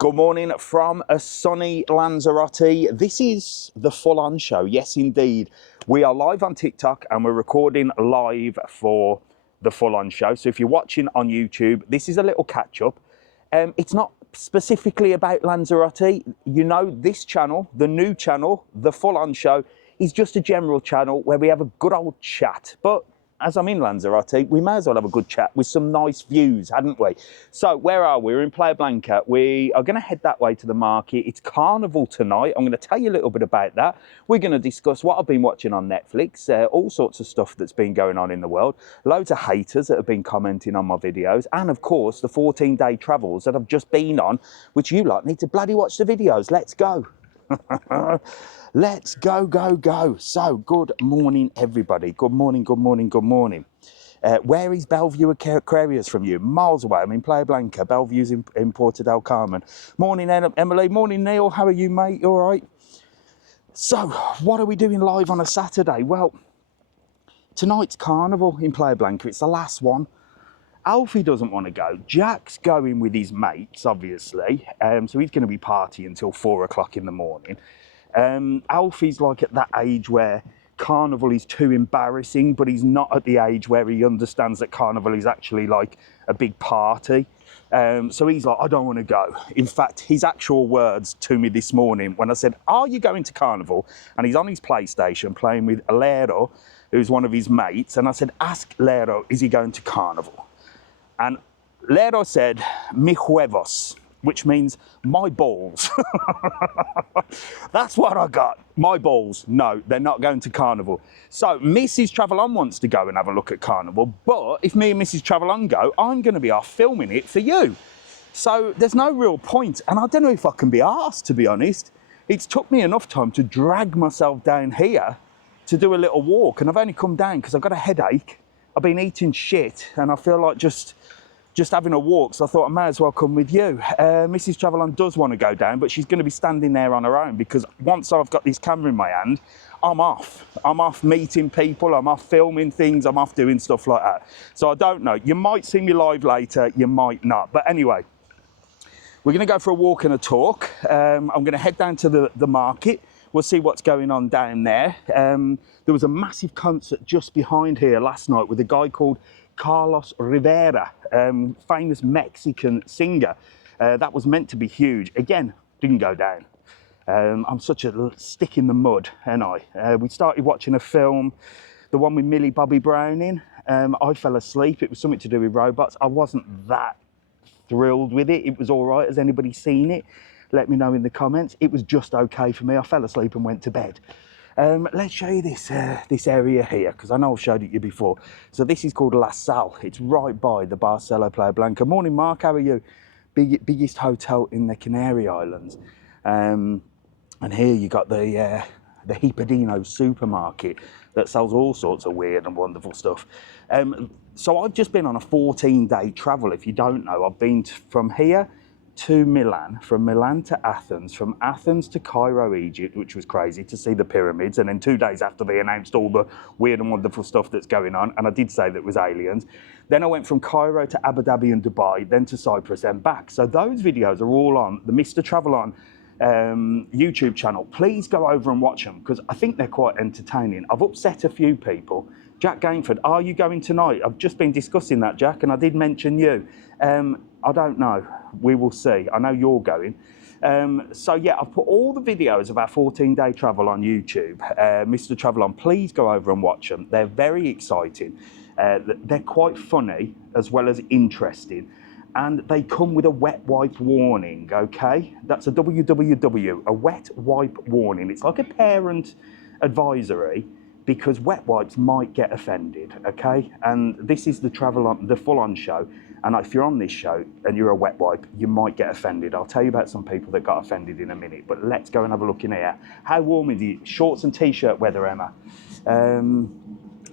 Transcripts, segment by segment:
Good morning from a sunny Lanzarote. This is the FullON Show. Yes, indeed. We are live on TikTok and we're recording live for the FullON Show. So if you're watching on YouTube, this is a little catch up. It's not specifically about Lanzarote. You know, this channel, the new channel, the FullON Show, is just a general channel where we have a good old chat. But as I'm in Lanzarote, we may as well have a good chat with some nice views, hadn't we? So where are we? We're in Playa Blanca. We are going to head that way to the market. It's Carnival tonight. I'm going to tell you a little bit about that. We're going to discuss what I've been watching on Netflix, all sorts of stuff that's been going on in the world, loads of haters that have been commenting on my videos, and of course the 14-day travels that I've just been on, which you lot need to bloody watch the videos. Let's go. Let's go. So, good morning, everybody. Good morning. Where is Bellevue Aquarius from you? Miles away. I'm in Playa Blanca. Bellevue's in Porto del Carmen. Morning, Emily. Morning, Neil. How are you, mate? You all right? So, what are we doing live on a Saturday? Well, tonight's Carnival in Playa Blanca. It's the last one. Alfie doesn't want to go. Jack's going with his mates, obviously. So he's going to be partying until 4 o'clock in the morning. Alfie's like at that age where Carnival is too embarrassing, but he's not at the age where he understands that Carnival is actually like a big party. So he's like, I don't want to go. In fact, his actual words to me this morning when I said, are you going to Carnival? And he's on his PlayStation playing with Lero, who's one of his mates. And I said, ask Lero, is he going to Carnival? And Lero said, mi huevos, which means my balls. That's what I got. My balls. No, they're not going to Carnival. So Mrs. TravelON wants to go and have a look at Carnival, but if me and Mrs. TravelON go, I'm going to be off filming it for you. So there's no real point. And I don't know if I can be arsed, to be honest. It's took me enough time to drag myself down here to do a little walk. And I've only come down because I've got a headache. I've been eating shit and I feel like just having a walk, so I thought I may as well come with you. Mrs. TravelON does want to go down, but she's going to be standing there on her own because once I've got this camera in my hand, I'm off. I'm off meeting people, I'm off filming things, I'm off doing stuff like that. So I don't know. You might see me live later, you might not. But anyway, we're going to go for a walk and a talk. I'm going to head down to the market. We'll see what's going on down there. There was a massive concert just behind here last night with a guy called Carlos Rivera, famous Mexican singer. That was meant to be huge. Again, didn't go down. I'm such a stick in the mud, ain't I? We started watching a film, the one with Millie Bobby Brown in. I fell asleep. It was something to do with robots. I wasn't that thrilled with it. It was all right. Has anybody seen it? Let me know in the comments. It was just okay for me. I fell asleep and went to bed. Let's show you this area here, because I know I've showed it you before. So this is called La Salle. It's right by the Barcelona Playa Blanca. Morning, Mark. How are you? Biggest hotel in the Canary Islands. And here you got the Hipadino supermarket that sells all sorts of weird and wonderful stuff. So I've just been on a 14-day travel. If you don't know, I've been from here to Milan, from Milan to Athens, from Athens to Cairo, Egypt, which was crazy to see the pyramids. And then 2 days after they announced all the weird and wonderful stuff that's going on, and I did say that it was aliens. Then I went from Cairo to Abu Dhabi and Dubai, then to Cyprus, then back. So those videos are all on the Mr. TravelON YouTube channel. Please go over and watch them because I think they're quite entertaining. I've upset a few people. Jack Gainford, are you going tonight? I've just been discussing that, Jack, and I did mention you. I don't know. We will see. I know you're going. So yeah, I've put all the videos of our 14-day travel on YouTube. Mr. TravelON, please go over and watch them. They're very exciting. They're quite funny as well as interesting. And they come with a wet wipe warning, okay? That's a WWW, a wet wipe warning. It's like a parent advisory because wet wipes might get offended, okay? And this is the FullON Show. And if you're on this show and you're a wet wipe, you might get offended. I'll tell you about some people that got offended in a minute, but let's go and have a look in here. How warm is it? Shorts and t-shirt weather, Emma.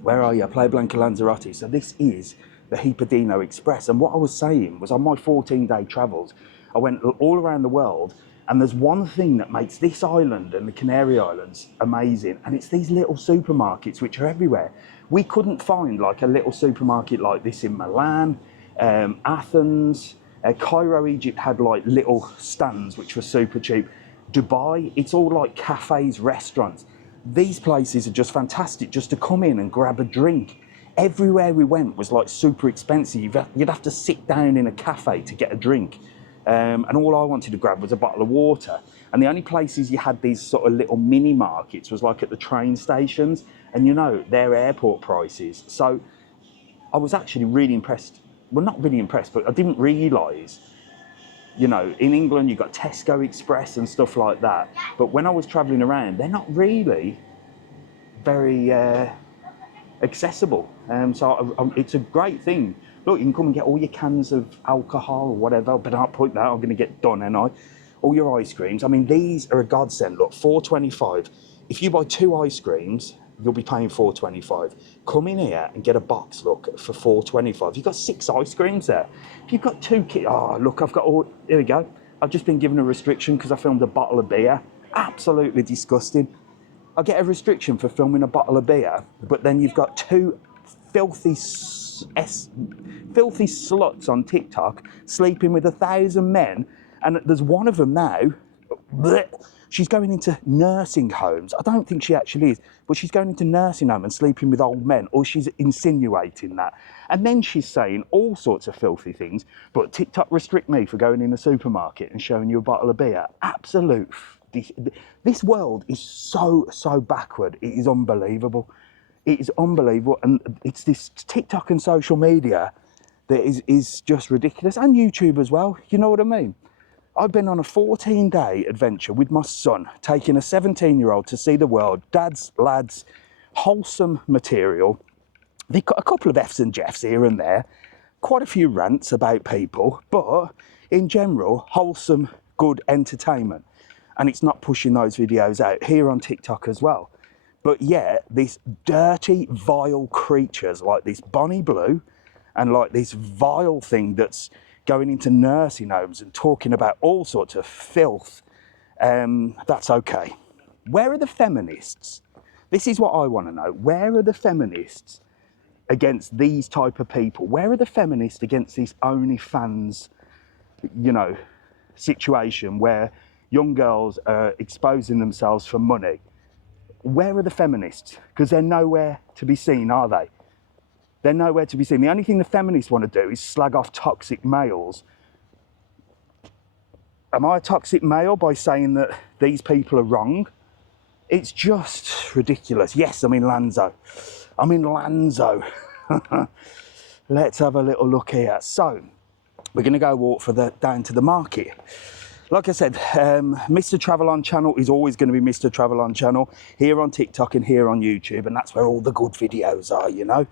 Where are you? Playa Blanca, Lanzarote. So this is the Hipadino Express. And what I was saying was on my 14-day travels, I went all around the world, and there's one thing that makes this island and the Canary Islands amazing, and it's these little supermarkets which are everywhere. We couldn't find like a little supermarket like this in Milan, Athens, Cairo, Egypt had like little stands which were super cheap. Dubai, it's all like cafes, restaurants. These places are just fantastic just to come in and grab a drink. Everywhere we went was like super expensive. You'd have to sit down in a cafe to get a drink. And all I wanted to grab was a bottle of water. And the only places you had these sort of little mini markets was like at the train stations. And you know, they're airport prices. So I was actually really impressed. Well, not really impressed, but I didn't realise, you know, in England you've got Tesco Express and stuff like that. But when I was travelling around, they're not really very accessible. So it's a great thing. Look, you can come and get all your cans of alcohol or whatever, but I'll put that, I'm going to get done, and all your ice creams. I mean, these are a godsend. Look, $4.25. If you buy 2 ice creams, you'll be paying $4.25. Come in here and get a box, look, for $4.25. You've got 6 ice creams there. If you've got 2 kids, oh, look, I've got all, here we go. I've just been given a restriction because I filmed a bottle of beer. Absolutely disgusting. I get a restriction for filming a bottle of beer, but then you've got 2 filthy sluts on TikTok sleeping with 1,000 men, and there's one of them now, she's going into nursing homes. I don't think she actually is, but she's going into nursing home and sleeping with old men, or she's insinuating that. And then she's saying all sorts of filthy things, but TikTok restrict me for going in a supermarket and showing you a bottle of beer. Absolute. This world is so backward. It is unbelievable. It is unbelievable, and it's this TikTok and social media that is just ridiculous, and YouTube as well. You know what I mean? I've been on a 14-day adventure with my son, taking a 17-year-old to see the world. Dads, lads, wholesome material. They've got a couple of F's and Jeffs here and there, quite a few rants about people, but in general, wholesome, good entertainment. And it's not pushing those videos out here on TikTok as well. But yet, these dirty, vile creatures like this Bonnie Blue and like this vile thing that's going into nursing homes and talking about all sorts of filth, that's okay. Where are the feminists? This is what I want to know. Where are the feminists against these type of people? Where are the feminists against this OnlyFans, you know, situation where young girls are exposing themselves for money? Where are the feminists? Because they're nowhere to be seen, are they? They're nowhere to be seen. The only thing the feminists want to do is slag off toxic males. Am I a toxic male by saying that these people are wrong? It's just ridiculous. Yes, I'm in Lanzo. I'm in Lanzo. Let's have a little look here. So, we're going to go walk down to the market. Like I said, Mr. TravelON channel is always going to be Mr. TravelON channel, here on TikTok and here on YouTube, and that's where all the good videos are, you know.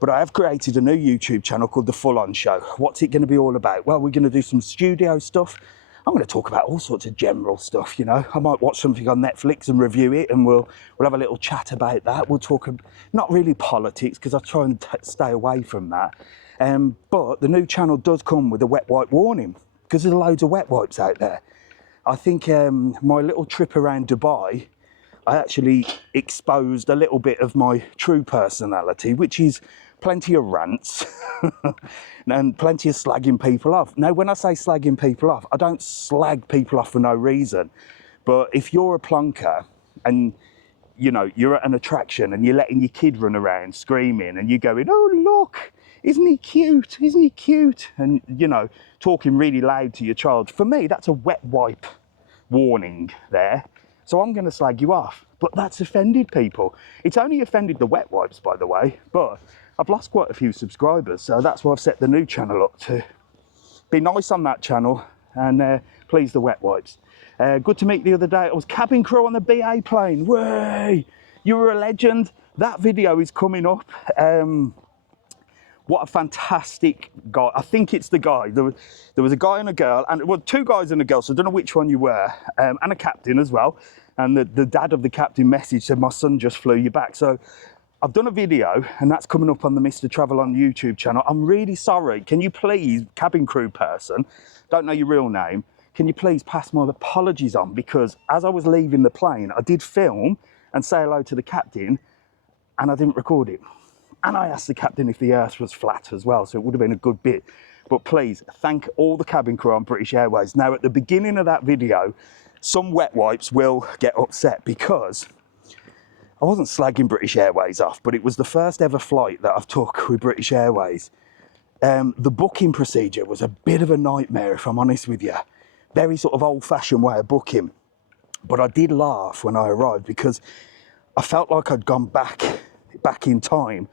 But I have created a new YouTube channel called the FullON Show. What's it going to be all about? Well, we're going to do some studio stuff. I'm going to talk about all sorts of general stuff, you know. I might watch something on Netflix and review it, and we'll have a little chat about that. We'll talk, not really politics, because I try and stay away from that. But the new channel does come with a wet wipe warning, because there's loads of wet wipes out there. I think my little trip around Dubai, I actually exposed a little bit of my true personality, which is plenty of rants and plenty of slagging people off. Now, when I say slagging people off, I don't slag people off for no reason. But if you're a plonker and, you know, you're at an attraction and you're letting your kid run around screaming and you're going, oh, look, isn't he cute? Isn't he cute? And, you know, talking really loud to your child. For me, that's a wet wipe warning there. So I'm going to slag you off. But that's offended people. It's only offended the wet wipes, by the way. But I've lost quite a few subscribers. So that's why I've set the new channel up to be nice on that channel and please the wet wipes. Good to meet the other day. I was cabin crew on the BA plane. Way! You were a legend. That video is coming up. What a fantastic guy. I think it's the guy. There was a guy and a girl, and well, 2 guys and a girl, so I don't know which one you were, and a captain as well. And the dad of the captain messaged, said, my son just flew you back. So I've done a video, and that's coming up on the Mr. TravelON YouTube channel. I'm really sorry. Can you please, cabin crew person, don't know your real name, can you please pass my apologies on? Because as I was leaving the plane, I did film and say hello to the captain, and I didn't record it. And I asked the captain if the earth was flat as well, so it would have been a good bit. But please thank all the cabin crew on British Airways. Now, at the beginning of that video, some wet wipes will get upset because I wasn't slagging British Airways off, but it was the first ever flight that I've took with British Airways. The booking procedure was a bit of a nightmare, if I'm honest with you. Very sort of old-fashioned way of booking. But I did laugh when I arrived because I felt like I'd gone back in time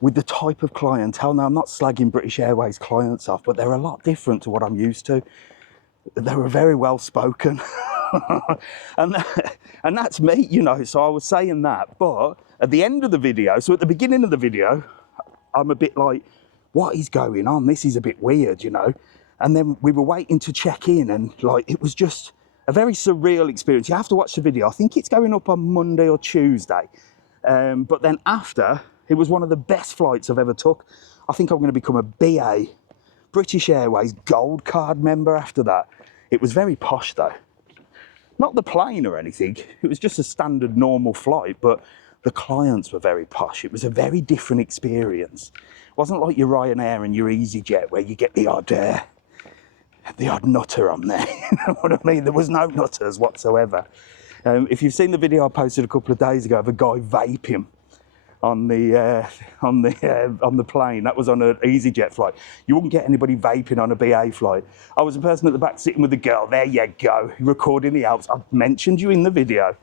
with the type of clientele. Now, I'm not slagging British Airways clients off, but they're a lot different to what I'm used to. They were very well spoken. and that's me, you know, so I was saying that. But at the end of the video, so at the beginning of the video, I'm a bit like, what is going on? This is a bit weird, you know. And then we were waiting to check in, and like, it was just a very surreal experience. You have to watch the video. I think it's going up on Monday or Tuesday. But then after, it was one of the best flights I've ever took. I think I'm going to become a BA, British Airways Gold Card member after that. It was very posh though. Not the plane or anything, it was just a standard normal flight, but the clients were very posh. It was a very different experience. It wasn't like your Ryanair and your EasyJet where you get the odd nutter on there. You know what I mean? There was no nutters whatsoever. If you've seen the video I posted a couple of days ago of a guy vaping on the plane, that was on an EasyJet flight. You wouldn't get anybody vaping on a BA flight. I was a person at the back sitting with a girl. There you go, recording the Alps. I've mentioned you in the video,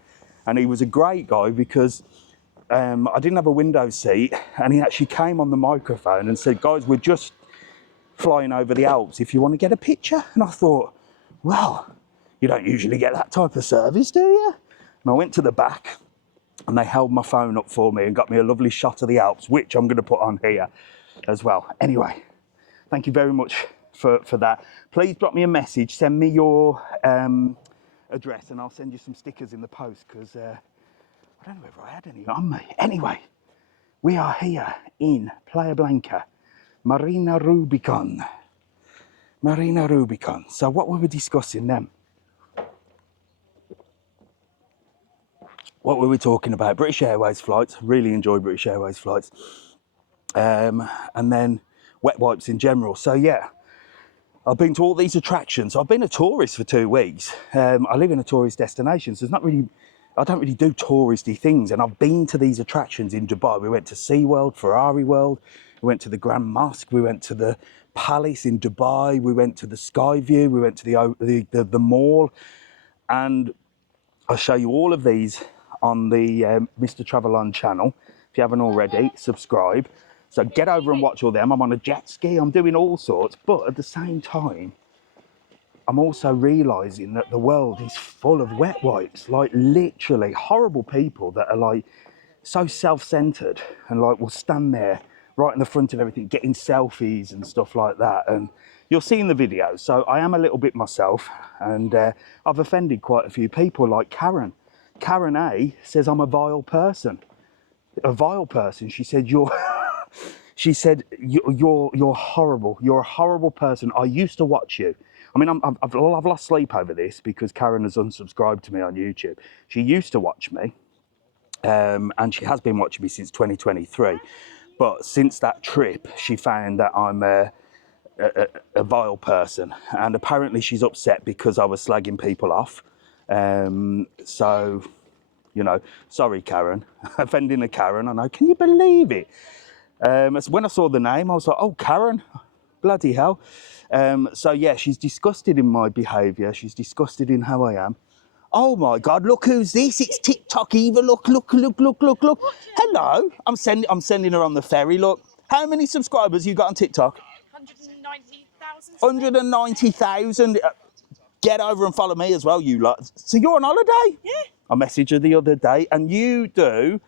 and he was a great guy because I didn't have a window seat, and he actually came on the microphone and said, "Guys, we're just flying over the Alps. If you want to get a picture." And I thought, well, you don't usually get that type of service, do you? And I went to the back, and they held my phone up for me and got me a lovely shot of the Alps, which I'm going to put on here as well. Anyway, thank you very much for that. Please drop me a message, send me your address, and I'll send you some stickers in the post, because I don't know if I had any on me. Anyway, we are here in Playa Blanca, Marina Rubicon. Marina Rubicon. So what were we discussing then? What were we talking about? British Airways flights. Really enjoy British Airways flights. And then wet wipes in general. So yeah, I've been to all these attractions. I've been a tourist for 2 weeks. I live in a tourist destination, so I don't really do touristy things. And I've been to these attractions in Dubai. We went to SeaWorld, Ferrari World. We went to the Grand Mosque. We went to the Palace in Dubai. We went to the Skyview. We went to the mall. And I'll show you all of these on the Mr. TravelON channel. If you haven't already, subscribe. So get over and watch all them. I'm on a jet ski, I'm doing all sorts, but at the same time, I'm also realising that the world is full of wet wipes, like literally horrible people that are like so self-centered and like will stand there right in the front of everything, getting selfies and stuff like that. And you'll see in the video, so I am a little bit myself, and I've offended quite a few people, like Karen. Karen A says I'm a vile person. A vile person. She said you're horrible. You're a horrible person. I used to watch you. I mean, I've lost sleep over this because Karen has unsubscribed to me on YouTube. She used to watch me, and she has been watching me since 2023. But since that trip, she found that I'm a vile person, and apparently she's upset because I was slagging people off. So, you know, sorry, Karen, offending a Karen, I know. Can you believe it? When I saw the name, I was like, oh, Karen, bloody hell. So yeah, she's disgusted in my behaviour. She's disgusted in how I am. Oh my God, look who's this. It's TikTok Eva. Look. Hello. I'm sending her on the ferry. Look. How many subscribers you got on TikTok? 190,000. 190,000. Get over and follow me as well, you lot. So you're on holiday? Yeah. I messaged her the other day, and you do,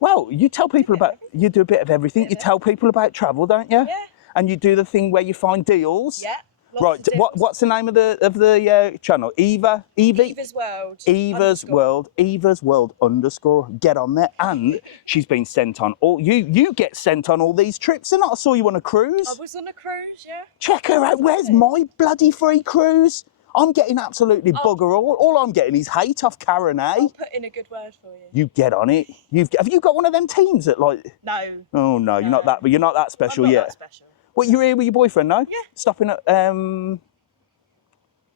well, you tell people about, you do a bit of everything. You tell people about travel, don't you? Yeah. And you do the thing where you find deals. Yeah. Right. What's the name of the channel? Eva's World. Eva's World. Eva's World _ Get on there. And she's been sent on all. You get sent on all these trips, and I saw you on a cruise. I was on a cruise, yeah. Check her out. Where's my bloody free cruise? I'm getting absolutely bugger all. All I'm getting is hate off Karen, eh? I'll put in a good word for you. You get on it. Have you got one of them teams that like? No. Oh no, you're not that. But you're not that special I'm not yet. that special. What, you're here with your boyfriend, no? Yeah. Stopping at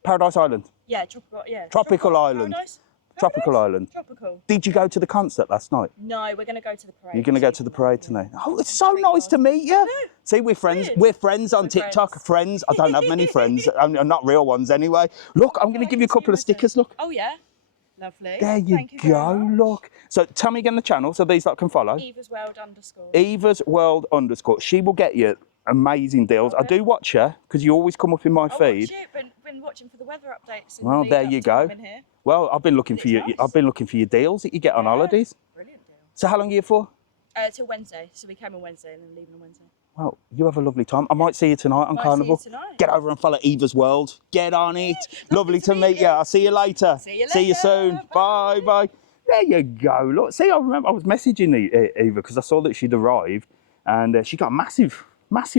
Paradise Island. Yeah, tropical. Yeah. Tropical Island. Paradise? Tropical Paradise? Island. Tropical. Did you go to the concert last night? No, we're going to go to the parade. You're going to go to the parade tonight. Oh, it's so nice to meet you. See, we're friends. Weird. We're friends on We're TikTok. Friends. I don't have many friends. I'm not real ones anyway. Look, I'm going to give you a couple of stickers. Look. Oh yeah. Lovely. There you Thank you very go. much. Look. So tell me again the channel so these lot can follow. Eva's World _ Eva's World _. She will get you amazing deals. I do watch her because you always come up in my feed. Watch it. Been watching for the weather updates. In Well, the lead there up you to go. coming here. Well, I've been looking for you. Nice. I've been looking for your deals that you get on holidays. Brilliant deal. So how long are you here for? Till Wednesday. So we came on Wednesday and then leaving on Wednesday. Well, you have a lovely time. I might see you tonight on Might Carnival. see you tonight. Get over and follow Eva's World. Get on it. Lovely to meet you. you. I'll see you later. See you See you later. soon. Bye. Bye. There you go. Look, see, I remember I was messaging Eva because I saw that she'd arrived and she got a massive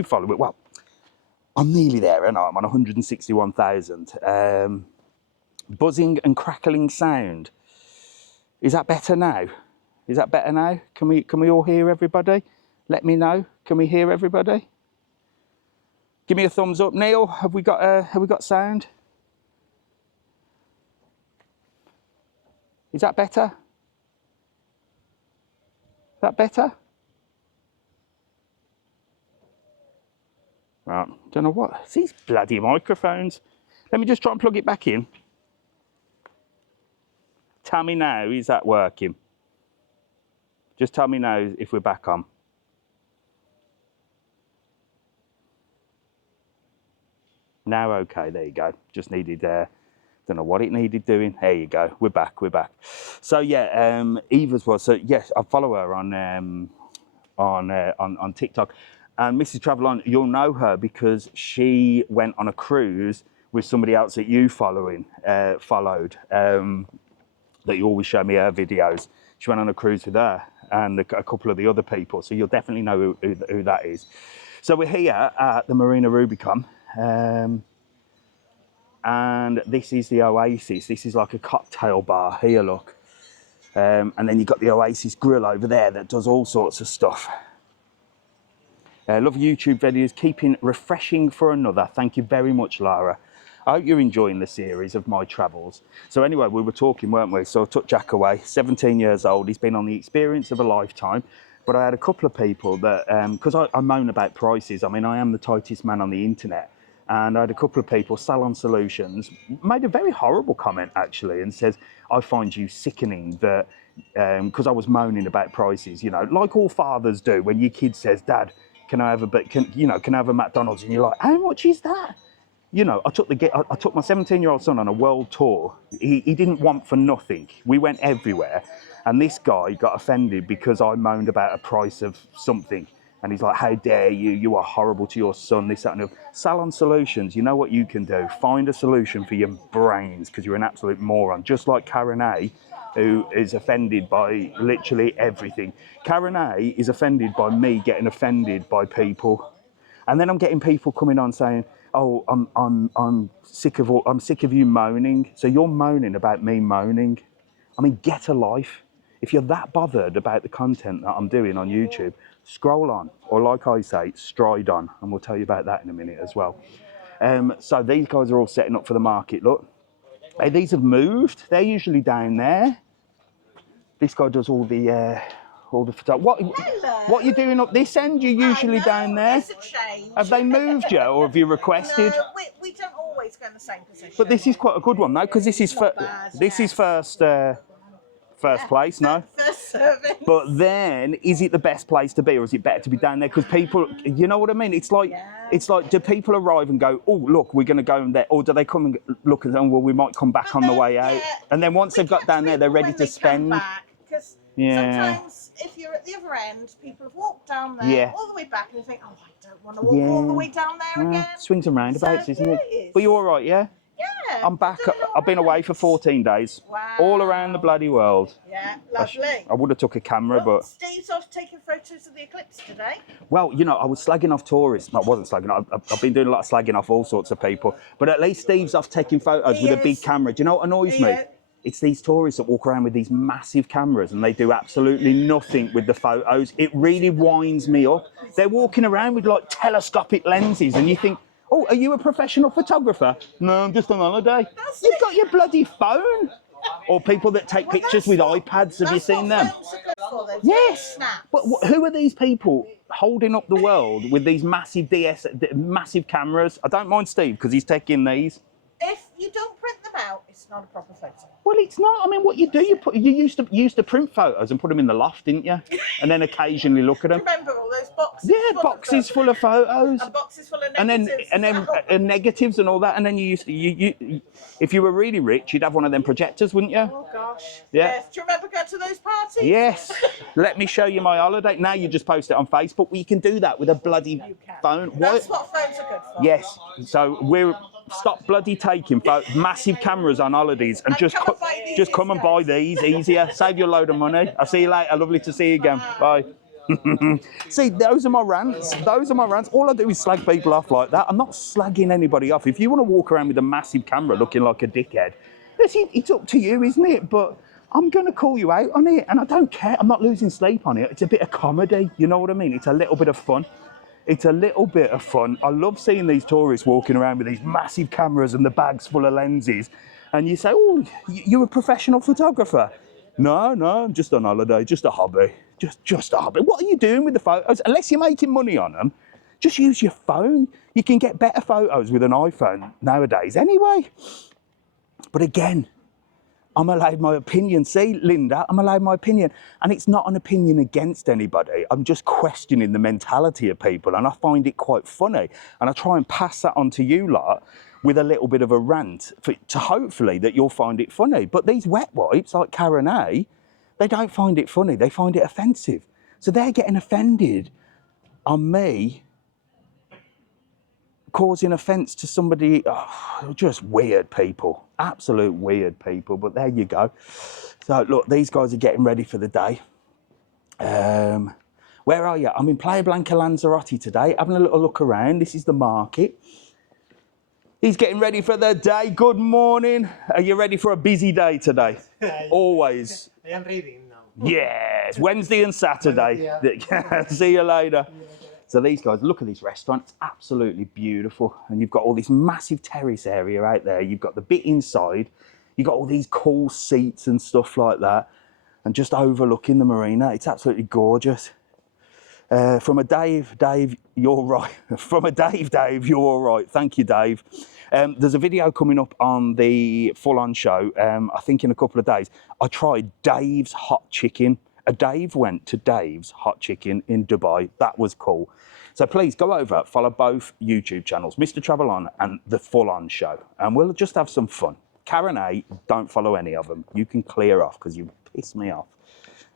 following. Well, I'm nearly there, and I'm on 161,000. Buzzing and crackling sound. Is that better now? Is that better now? Can we all hear everybody? Let me know. Can we hear everybody? Give me a thumbs up, Neil. Have we got sound? Is that better? Is that better? Right, don't know what. It's these bloody microphones. Let me just try and plug it back in. Tell me now, is that working? Just tell me now if we're back on. Now, okay, there you go. Just needed, don't know what it needed doing. There you go, we're back. So yeah, Eva's was, so yes, I follow her on TikTok. And Mrs. TravelON, you'll know her because she went on a cruise with somebody else that you followed, that you always show me her videos. She went on a cruise with her and a couple of the other people, so you'll definitely know who that is. So we're here at the Marina Rubicon, and this is the Oasis. This is like a cocktail bar here, look. And then you've got the Oasis grill over there that does all sorts of stuff. Love YouTube videos, keeping refreshing for another. Thank you very much, Lara. I hope you're enjoying the series of my travels. So anyway, we were talking, weren't we? So I took Jack away, 17 years old. He's been on the experience of a lifetime. But I had a couple of people that, because I moan about prices. I mean, I am the tightest man on the internet. And I had a couple of people, FullON Solutions, made a very horrible comment actually and says, I find you sickening that, because I was moaning about prices, you know, like all fathers do when your kid says, Dad, can I have a McDonald's? And you're like, how much is that? You know, I took my 17-year-old son on a world tour. He didn't want for nothing. We went everywhere. And this guy got offended because I moaned about a price of something. And he's like, how dare you? You are horrible to your son, this, that, and the other. FullON Solutions, you know what you can do. Find a solution for your brains because you're an absolute moron. Just like Karen A, who is offended by literally everything. Karen A is offended by me getting offended by people. And then I'm getting people coming on saying, oh, I'm sick of you moaning. So you're moaning about me moaning. I mean, get a life. If you're that bothered about the content that I'm doing on YouTube, scroll on, or like I say, stride on, and we'll tell you about that in a minute as well. So these guys are all setting up for the market. Look, hey, these have moved. They're usually down there. This guy does all the photography. What are you doing up this end? You're usually down there. It's a change. Have they moved you, or have you requested? No, we don't always go in the same position. But this is quite a good one, though, because this is first place, no? First service. But then, is it the best place to be, or is it better to be down there? Because people, you know what I mean? It's like, do people arrive and go, oh, look, we're going to go in there, or do they come and look and say, oh, well, we might come back on the way out? And then once they've got down there, they're ready to spend. Because sometimes, if you're at the other end, people have walked down there all the way back, and they think, oh, I don't want to walk all the way down there again. Swings and roundabouts, So, isn't yeah, it? it is. But you're all right, yeah? Yeah. Yeah. I'm back. Doing all I've been away for 14 days. Wow. All around the bloody world. Yeah, lovely. I would have took a camera, Well, but... Steve's off taking photos of the eclipse today. Well, you know, I was slagging off tourists. No, I wasn't slagging off. I've been doing a lot of slagging off all sorts of people. But at least Steve's off taking photos with a big camera. Do you know what annoys me? It's these tourists that walk around with these massive cameras and they do absolutely nothing with the photos. It really winds me up. They're walking around with like telescopic lenses and you think, oh, are you a professional photographer? No, I'm just on holiday. You've got your bloody phone. Or people that take pictures with iPads. Have you seen them? Yes. But who are these people holding up the world with these massive massive cameras? I don't mind Steve because he's taking these. If you don't print them out, it's not a proper photo. Well, it's not. I mean, what you do, you used to print photos and put them in the loft, didn't you? And then occasionally look at them. Remember all those boxes? Yeah, boxes full of photos. And boxes full of negatives. And then negatives and all that. And then you used to, if you were really rich, you'd have one of them projectors, wouldn't you? Oh gosh. Yeah. Yes. Do you remember going to those parties? Yes. Let me show you my holiday. Now you just post it on Facebook. Well, you can do that with a bloody phone. That's what phones are good for. Yes. So stop bloody taking massive cameras on holidays and just come and buy these easier. Save you a load of money. I'll see you later. Lovely to see you again. Bye. See, those are my rants. Those are my rants. All I do is slag people off like that. I'm not slagging anybody off. If you want to walk around with a massive camera looking like a dickhead, it's up to you, isn't it? But I'm going to call you out on it, and I don't care. I'm not losing sleep on it. It's a bit of comedy. You know what I mean? It's a little bit of fun. It's a little bit of fun. I love seeing these tourists walking around with these massive cameras and the bags full of lenses. And you say, oh, you're a professional photographer. No, I'm just on holiday, just a hobby. Just a hobby. What are you doing with the photos? Unless you're making money on them, just use your phone. You can get better photos with an iPhone nowadays anyway. But again, I'm allowed my opinion. See, Linda, I'm allowed my opinion. And it's not an opinion against anybody. I'm just questioning the mentality of people. And I find it quite funny. And I try and pass that on to you lot with a little bit of a rant to hopefully that you'll find it funny. But these wet wipes, like Karen A, they don't find it funny. They find it offensive. So they're getting offended on me causing offence to somebody. Oh, just weird people. Absolute weird people. But there you go. So look, these guys are getting ready for the day. Where are you? I'm in Playa Blanca, Lanzarote today, having a little look around. This is the market. He's getting ready for the day. Good morning. Are you ready for a busy day today? Always. I am reading now. Yes, Wednesday and Saturday. See you later. So these guys, look at this restaurant. It's absolutely beautiful. And you've got all this massive terrace area out there. You've got the bit inside. You've got all these cool seats and stuff like that. And just overlooking the marina. It's absolutely gorgeous. From a Dave, you're right. From a Dave, you're all right. Thank you, Dave. There's a video coming up on the FullON Show, I think in a couple of days. I tried Dave's hot chicken. Dave went to Dave's hot chicken in Dubai. That was cool. So please go over, follow both YouTube channels, Mr. TravelON and the FullON Show, and we'll just have some fun. Karen A, don't follow any of them. You can clear off because you piss me off.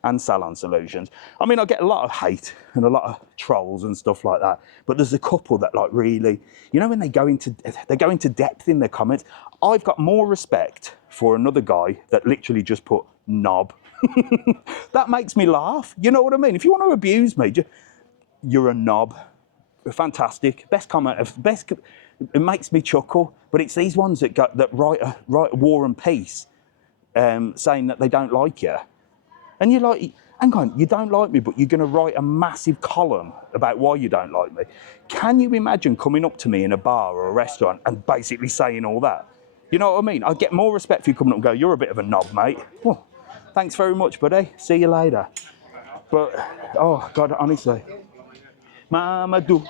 And Salon Solutions. I mean, I get a lot of hate and a lot of trolls and stuff like that. But there's a couple that like really, you know, when they go into depth in their comments. I've got more respect for another guy that literally just put knob. That makes me laugh. You know what I mean? If you want to abuse me, you're a knob. Fantastic. Best comment. It makes me chuckle. But it's these ones that write War and Peace, saying that they don't like you. And you're like, hang on, you don't like me, but you're going to write a massive column about why you don't like me. Can you imagine coming up to me in a bar or a restaurant and basically saying all that? You know what I mean? I'd get more respect for you coming up and go, you're a bit of a knob, mate. Well, thanks very much, buddy. See you later. But, oh, God, honestly. Mama do,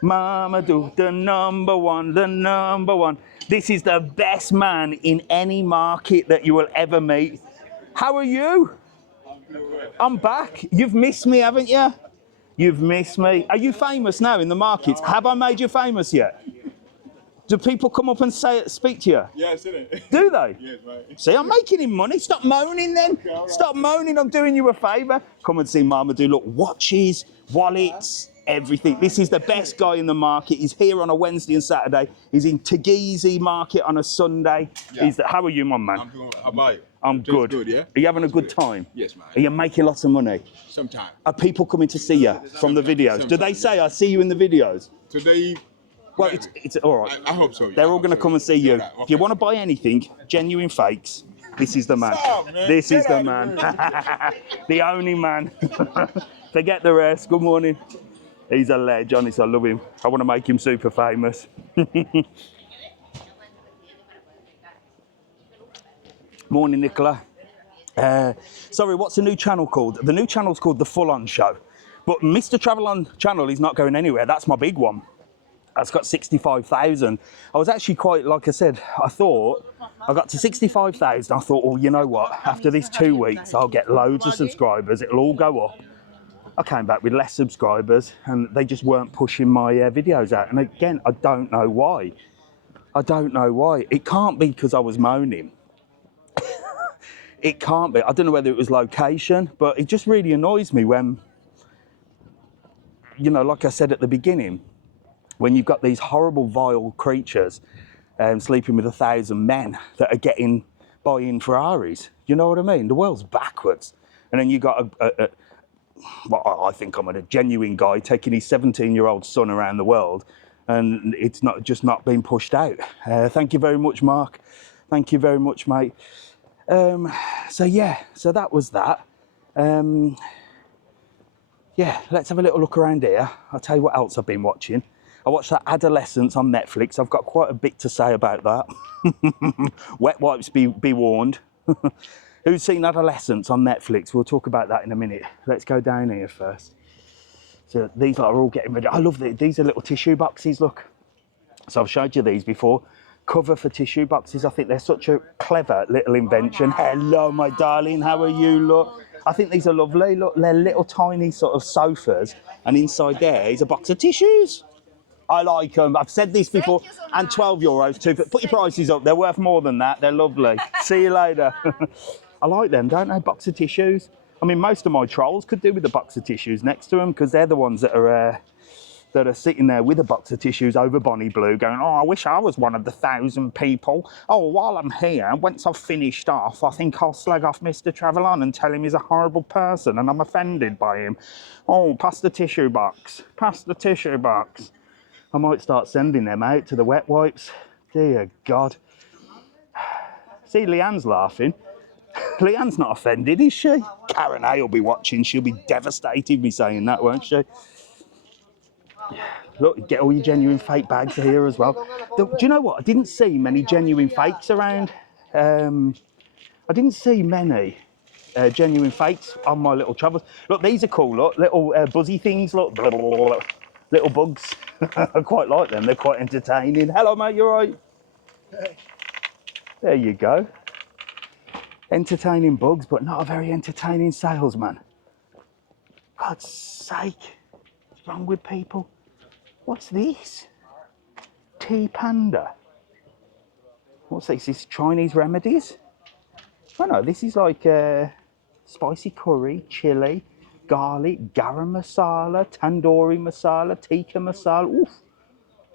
the number one. This is the best man in any market that you will ever meet. How are you? I'm back. You've missed me, haven't you? You've missed me. Are you famous now in the markets? Have I made you famous yet? Do people come up and speak to you? Yeah, I've seen it. Do they? Yes, mate. See, I'm making him money. Stop moaning then. Stop moaning. I'm doing you a favour. Come and see Mama do. Look, watches, wallets, everything. This is the best guy in the market. He's here on a Wednesday and Saturday. He's in Tagizi Market on a Sunday. Yeah. How are you, my man? I'm doing. How about you? I'm Tastes good. Good, yeah. Are you having a good time? Yes, man. Are you making lots of money? Sometime. Are people coming to see you from the videos? Do they say, I see you in the videos? Today. Well, it's all right. I hope so. Yeah. They're all going to come and see you. Yeah, If you want to buy anything, genuine fakes, this is the man. Stop, man. This is Get the out man. of The only man. Forget the rest. Good morning. He's a ledge, honest. I love him. I want to make him super famous. Morning, Nicola. Sorry, what's the new channel called? The new channel's called the FullON Show. But Mr. TravelON channel is not going anywhere. That's my big one. That's got 65,000. I was actually quite, like I said, I thought, I got to 65,000. I thought, well, you know what? After these 2 weeks, I'll get loads of subscribers. It'll all go up. I came back with less subscribers and they just weren't pushing my videos out. And again, I don't know why. I don't know why. It can't be because I was moaning. It can't be. I don't know whether it was location, but it just really annoys me when, you know, like I said at the beginning, when you've got these horrible, vile creatures sleeping with 1,000 men that are buying Ferraris. You know what I mean? The world's backwards. And then you got well, I think I'm a genuine guy taking his 17-year-old son around the world, and it's not being pushed out. Thank you very much, Mark. Thank you very much, mate. So yeah, so that was that. Yeah, let's have a little look around here. I'll tell you what else I've been watching. I watched that Adolescence on Netflix. I've got quite a bit to say about that. Wet wipes be warned. Who's seen Adolescence on Netflix? We'll talk about that in a minute. Let's go down here first. So these are all getting ready. I love these are little tissue boxes, look. So I've showed you these before. Cover for tissue boxes. I think they're such a clever little invention. Hello, my darling. How are you? Look. I think these are lovely. Look, they're little tiny sort of sofas. And inside there is a box of tissues. I like them. I've said this before. And 12 euros too. Put your prices up. They're worth more than that. They're lovely. See you later. I like them, don't they? Box of tissues. I mean, most of my trolls could do with a box of tissues next to them because they're the ones that are sitting there with a box of tissues over Bonnie Blue going, oh, I wish I was one of the 1,000 people. Oh, while I'm here, once I've finished off, I think I'll slag off Mr. TravelON and tell him he's a horrible person and I'm offended by him. Oh, pass the tissue box. Pass the tissue box. I might start sending them out to the wet wipes. Dear God. See, Leanne's laughing. Leanne's not offended, is she? Karen A will be watching. She'll be devastated me saying that, won't she? Look, get all your genuine fake bags here as well. Do you know what? I didn't see many genuine fakes around. I didn't see many genuine fakes on my little travels. Look, these are cool. Look, little buzzy things. Look, little bugs. I quite like them. They're quite entertaining. Hello, mate. You all right? Hey. There you go. Entertaining bugs, but not a very entertaining salesman. God's sake. What's wrong with people? What's this? Tea Panda. What's this? Is Chinese remedies? Oh no, this is like spicy curry, chili, garlic, garam masala, tandoori masala, tikka masala. Oof,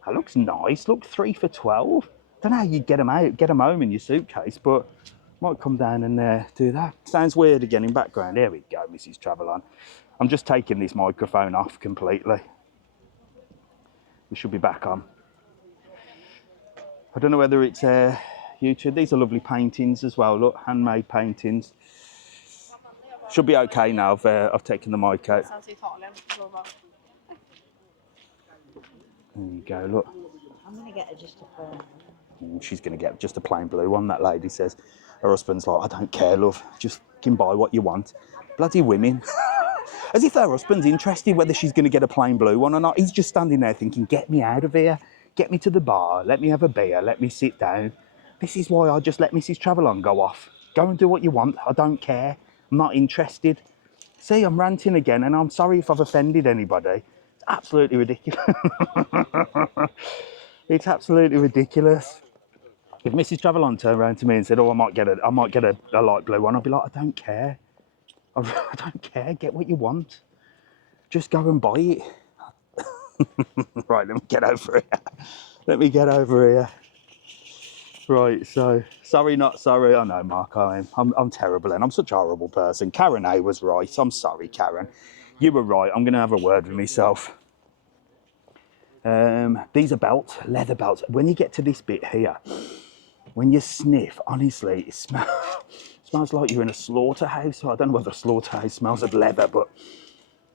that looks nice. Look, 3 for 12. Don't know how you get them home in your suitcase, but might come down and do that. Sounds weird again in background. There we go, Mrs. TravelON. I'm just taking this microphone off completely. We should be back on. I don't know whether it's YouTube. These are lovely paintings as well. Look, handmade paintings. Should be okay now. I've taken the mic out. There you go. Look. I'm gonna get just a. She's gonna get just a plain blue one. That lady says. Her husband's like, I don't care, love. Just can buy what you want. Bloody women. As if her husband's interested whether she's going to get a plain blue one or not. He's just standing there thinking, get me out of here. Get me to the bar. Let me have a beer. Let me sit down. This is why I just let Mrs. TravelON go off. Go and do what you want. I don't care. I'm not interested. See, I'm ranting again, and I'm sorry if I've offended anybody. It's absolutely ridiculous. It's absolutely ridiculous. If Mrs. TravelON turned around to me and said, oh, I might get a light blue one, I'd be like, I don't care. I don't care. Get what you want. Just go and buy it. Right, let me get over here. Let me get over here. Right, so sorry, not sorry. I know, Mark. I'm terrible, and I'm such a horrible person. Karen A was right. I'm sorry, Karen. You were right. I'm going to have a word with myself. These are belts, leather belts. When you get to this bit here, when you sniff, honestly, it smells like you're in a slaughterhouse. I don't know whether a slaughterhouse smells of leather, but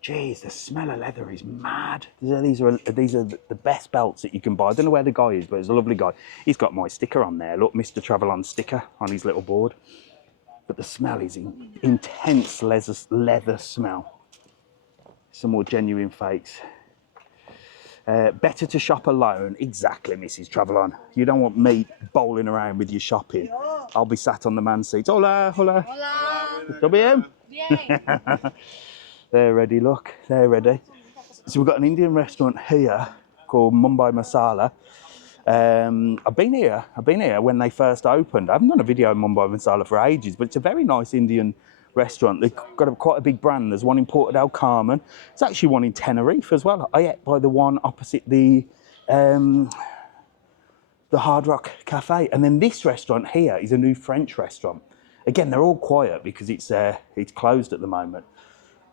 geez, the smell of leather is mad. These are the best belts that you can buy. I don't know where the guy is, but he's a lovely guy. He's got my sticker on there. Look, Mr. TravelON sticker on his little board. But the smell is intense leather smell. Some more genuine fakes. Better to shop alone. Exactly, Mrs. TravelON. You don't want me bowling around with you shopping. I'll be sat on the man seat. Hola, hola. Hola. WM? Yeah. They're ready, look. They're ready. So we've got an Indian restaurant here called Mumbai Masala. I've been here when they first opened. I haven't done a video on Mumbai Masala for ages, but it's a very nice Indian restaurant. They've got quite a big brand. There's one in Porto del Carmen. It's actually one in Tenerife as well. I ate by the one opposite the Hard Rock Cafe. And then this restaurant here is a new French restaurant. Again, they're all quiet because it's closed at the moment.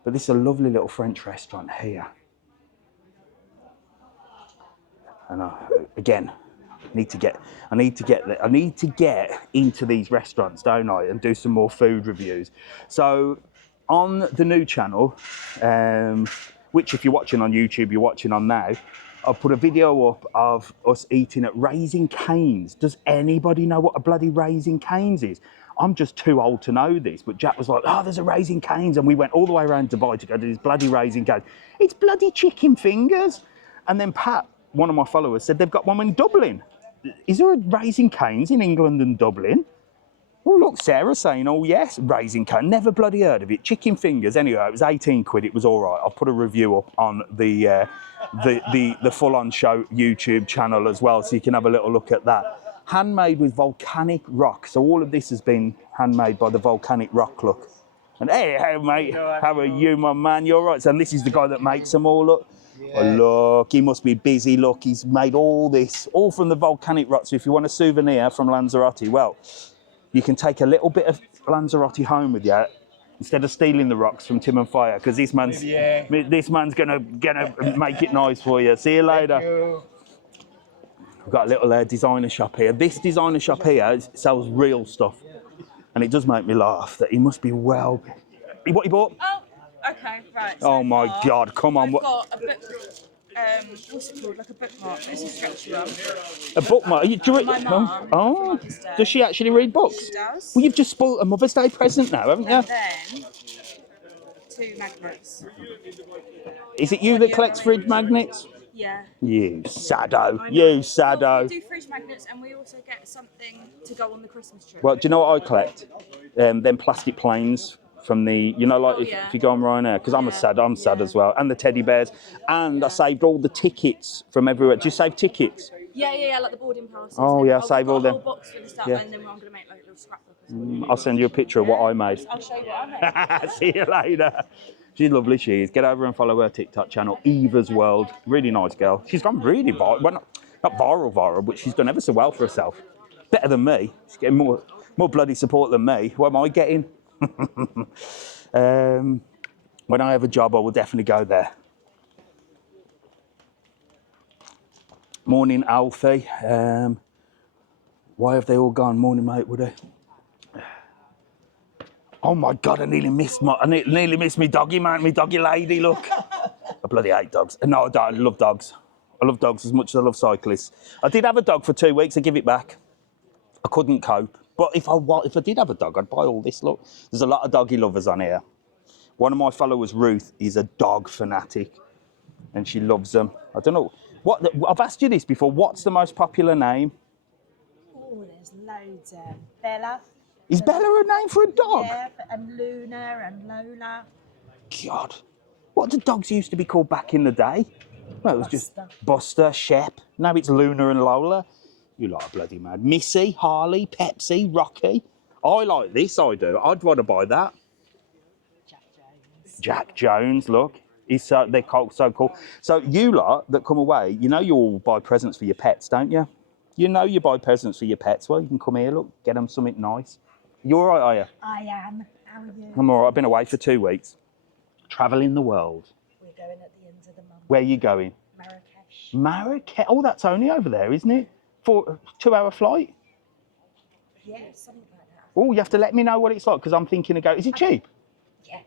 But this is a lovely little French restaurant here. And again, I need to get into these restaurants, don't I, and do some more food reviews. So on the new channel, which if you're watching on YouTube, you're watching on now, I've put a video up of us eating at Raising Cane's. Does anybody know what a bloody Raising Cane's is? I'm just too old to know this, but Jack was like, oh, there's a Raising Cane's, and we went all the way around Dubai to go to this bloody Raising Cane's. It's bloody chicken fingers. And then Pat, one of my followers, said they've got one in Dublin. Is there a Raising Cane's in England and Dublin? Oh, look, Sarah saying, oh, yes, Raising Cane. Never bloody heard of it. Chicken fingers. Anyway, it was 18 quid. It was all right. I'll put a review up on the FullON Show YouTube channel as well, so you can have a little look at that. Handmade with volcanic rock. So all of this has been handmade by the volcanic rock, look. And hey, mate, how are you, my man? You're right. So and this is the guy that makes them all, look. Yeah. Oh, look, he must be busy. Look, he's made all this, all from the volcanic rock. So if you want a souvenir from Lanzarote, well, you can take a little bit of Lanzarote home with you instead of stealing the rocks from Tim and Fire, because this man's gonna make it nice for you. See you later. We've got a little designer shop here. This designer shop here sells real stuff, and it does make me laugh that he must be well. What you bought? Oh, okay, right. So oh my God! Come on. I've got a book. What's it called? Like a bookmark. It's a stretchy one. A bookmark? My mum. Oh, does she actually read books? She does. Well, you've just spoiled a Mother's Day present now, haven't you? And then 2 magnets. Is it you that collects fridge magnets? Yeah. You saddo. You saddo. Well, we do fridge magnets, and we also get something to go on the Christmas tree. Well, do you know what I collect? Them plastic planes from the, you know, like if you go on Ryanair, because I'm sad as well, and the teddy bears, and I saved all the tickets from everywhere. Do you save tickets? Yeah, like the boarding passes. Oh yeah, I save all them. I've got a whole box for the stuff, and then I'm going to make like a little scrapbook or something. I'll send you a picture of what I made. I'll show you what I made. See you later. She's lovely, she is. Get over and follow her TikTok channel, Eva's World. Really nice girl. She's gone really viral. Well, not viral, but she's done ever so well for herself. Better than me. She's getting more bloody support than me. What am I getting? When I have a job, I will definitely go there. Morning, Alfie. Why have they all gone? Morning, mate, Woody. Oh my God, I nearly missed me doggy, man, me doggy lady, look. I bloody hate dogs. No, I don't, I love dogs. I love dogs as much as I love cyclists. I did have a dog for 2 weeks, I give it back. I couldn't cope. But if I did have a dog, I'd buy all this, look. There's a lot of doggy lovers on here. One of my followers, Ruth, is a dog fanatic, and she loves them. I don't know, I've asked you this before, what's the most popular name? Oh, there's loads. Bella. Is Bella a name for a dog? Yeah, and Luna and Lola. God, what did dogs used to be called back in the day? Well, it was just Buster, Shep. Now it's Luna and Lola. You lot are bloody mad. Missy, Harley, Pepsi, Rocky. I like this, I do. I'd want to buy that. Jack Jones. Jack Jones, look. It's they're so cool. So you lot that come away, you know you all buy presents for your pets, don't you? You know you buy presents for your pets. Well, you can come here, look, get them something nice. You all right, are you? I am. How are you? I'm all right. I've been away for 2 weeks. Travelling the world. We're going at the end of the month. Where are you going? Marrakesh. Marrakesh. Oh, that's only over there, isn't it? For a 2-hour flight? Yeah, something like that. Oh, you have to let me know what it's like because I'm thinking of going. Is it cheap? Yeah.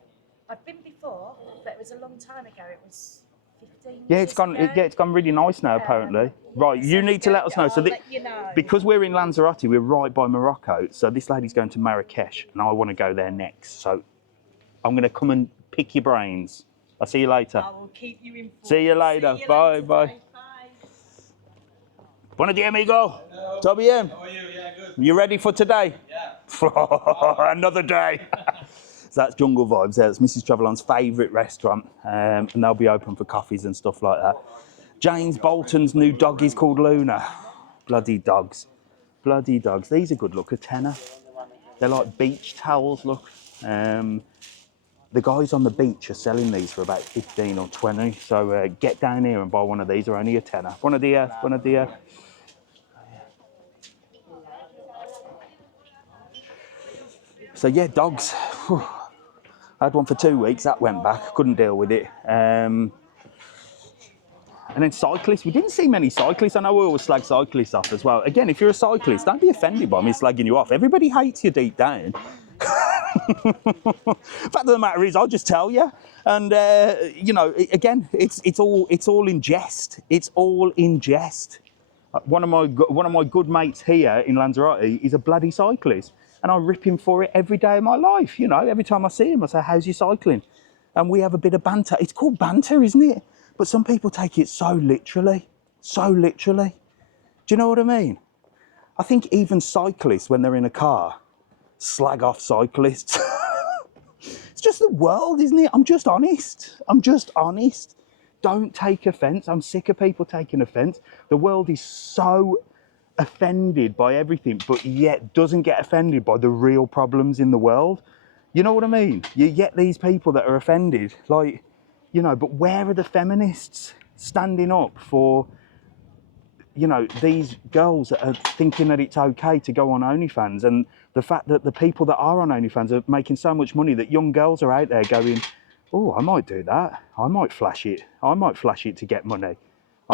I've been before, but it was a long time ago. It was 15 Yeah, years it's gone. ago. It's gone really nice now. Apparently, right? so You need to let us know. I'll So, let you know. because we're in Lanzarote, we're right by Morocco. So this lady's going to Marrakesh, and I want to go there next. So I'm going to come and pick your brains. I'll see you later. I will keep you informed. See you later. See you Bye, later, bye. Bye. Buenos dias, amigo. Todo bien? How are you? Yeah, good. You ready for today? Yeah. Another day. So that's Jungle Vibes there. It's Mrs. TravelOn's favourite restaurant. And they'll be open for coffees and stuff like that. James Bolton's new dog is called Luna. Bloody dogs. Bloody dogs. These are good, look, a tenner. They're like beach towels, look. The guys on the beach are selling these for about 15 or 20. So get down here and buy one of these. They're only a tenner. Buenos dias. Buenos dias. So yeah, dogs. Whew. I had one for 2 weeks. That went back. Couldn't deal with it. And then cyclists. We didn't see many cyclists. I know we always slag cyclists off as well. Again, if you're a cyclist, don't be offended by me slagging you off. Everybody hates you deep down. Fact of the matter is, I'll just tell you. And you know, again, it's all in jest. It's all in jest. One of my good mates here in Lanzarote is a bloody cyclist, and I rip him for it every day of my life. You know, every time I see him, I say, "How's your cycling?" And we have a bit of banter. It's called banter, isn't it? But some people take it so literally, so literally. Do you know what I mean? I think even cyclists, when they're in a car, slag off cyclists. It's just the world, isn't it? I'm just honest. I'm just honest. Don't take offence. I'm sick of people taking offence. The world is so offended by everything, but yet doesn't get offended by the real problems in the world. You know what I mean? You get these people that are offended, like, you know, but where are the feminists standing up for, you know, these girls that are thinking that it's okay to go on OnlyFans, and the fact that the people that are on OnlyFans are making so much money that young girls are out there going, oh, I might do that. I might flash it. I might flash it to get money.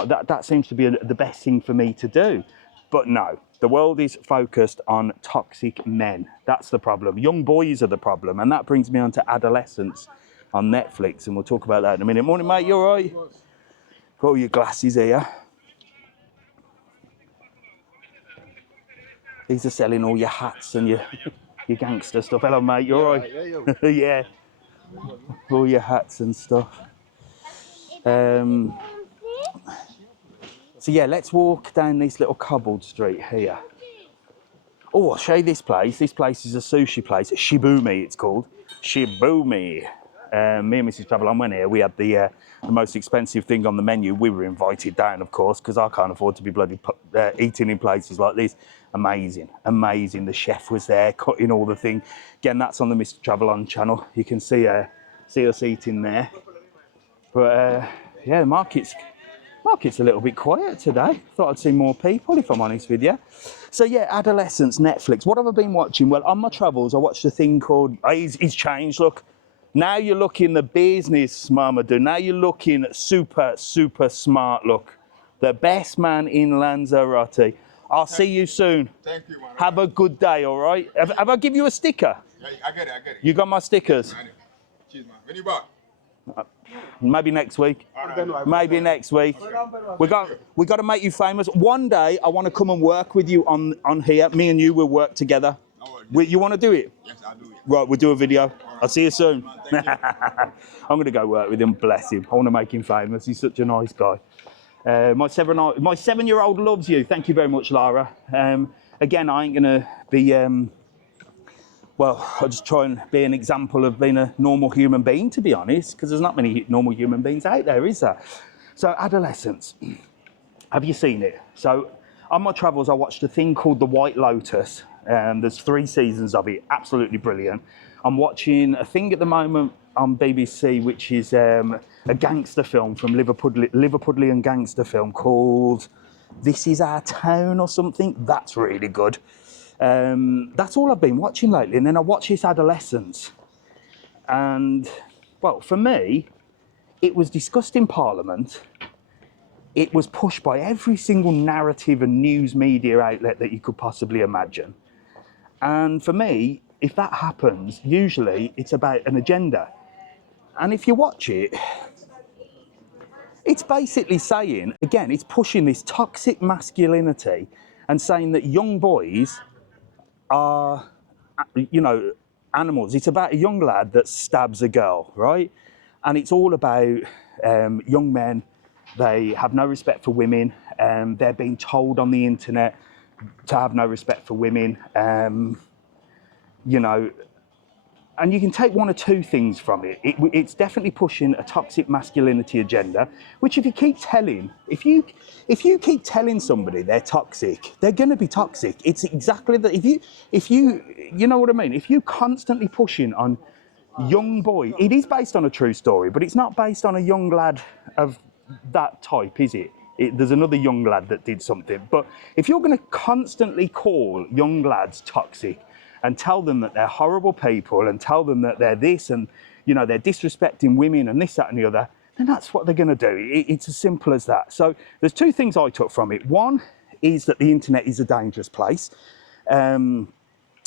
That seems to be the best thing for me to do. But no, the world is focused on toxic men. That's the problem. Young boys are the problem. And that brings me on to Adolescence on Netflix. And we'll talk about that in a minute. Morning, mate. You all right? Got all your glasses here. These are selling all your hats and your gangster stuff. Hello, mate. You all right? Yeah. All your hats and stuff. So yeah, let's walk down this little cobbled street here. Oh, I'll show you this place. This place is a sushi place. Shibumi, it's called. Shibumi. Me and Mrs. TravelOn went here. We had the most expensive thing on the menu. We were invited down, of course, because I can't afford to be bloody eating in places like this. Amazing, amazing. The chef was there cutting all the thing. Again, that's on the Mr. TravelOn channel. You can see us eating there. But yeah, the market's a little bit quiet today. Thought I'd see more people, if I'm honest with you. So yeah, Adolescence, Netflix. What have I been watching? Well, on my travels, I watched a thing called, he's changed, look. Now you're looking the business, Mamadou. Now you're looking super, super smart, look. The best man in Lanzarote. I'll see you soon. Thank you, man. Have a good day, all right? Have I give you a sticker? Yeah, I get it. You got my stickers? Cheers, man. When you back? Maybe next week. Maybe next week. We got to make you famous. One day I want to come and work with you on here. Me and you will work together. You want to do it? Yes, I'll do it. Right, we'll do a video. I'll see you soon. I'm going to go work with him. Bless him. I want to make him famous. He's such a nice guy. My 7-year-old loves you. Thank you very much, Lara. Again, I ain't going to be. Well, I'll just try and be an example of being a normal human being, to be honest, because there's not many normal human beings out there, is there? So, Adolescence. Have you seen it? So, on my travels, I watched a thing called The White Lotus. There's 3 seasons of it. Absolutely brilliant. I'm watching a thing at the moment on BBC, which is a gangster film from Liverpudlian gangster film called This Is Our Town or something. That's really good. That's all I've been watching lately. And then I watched this Adolescence. And, well, for me, it was discussed in Parliament. It was pushed by every single narrative and news media outlet that you could possibly imagine. And for me, if that happens, usually it's about an agenda. And if you watch it, it's basically saying, again, it's pushing this toxic masculinity and saying that young boys are, you know, animals. It's about a young lad that stabs a girl, right? And it's all about young men. They have no respect for women. They're being told on the internet to have no respect for women. You know, and you can take one or two things from it. It's definitely pushing a toxic masculinity agenda, which if you keep telling, if you keep telling somebody they're toxic, they're going to be toxic. It's exactly that. If you know what I mean. If you constantly pushing on young boys, it is based on a true story, but it's not based on a young lad of that type, is it? There's another young lad that did something. But if you're going to constantly call young lads toxic, and tell them that they're horrible people and tell them that they're this and, you know, they're disrespecting women and this, that and the other, then that's what they're going to do. It's as simple as that. So there's two things I took from it. One is that the internet is a dangerous place. And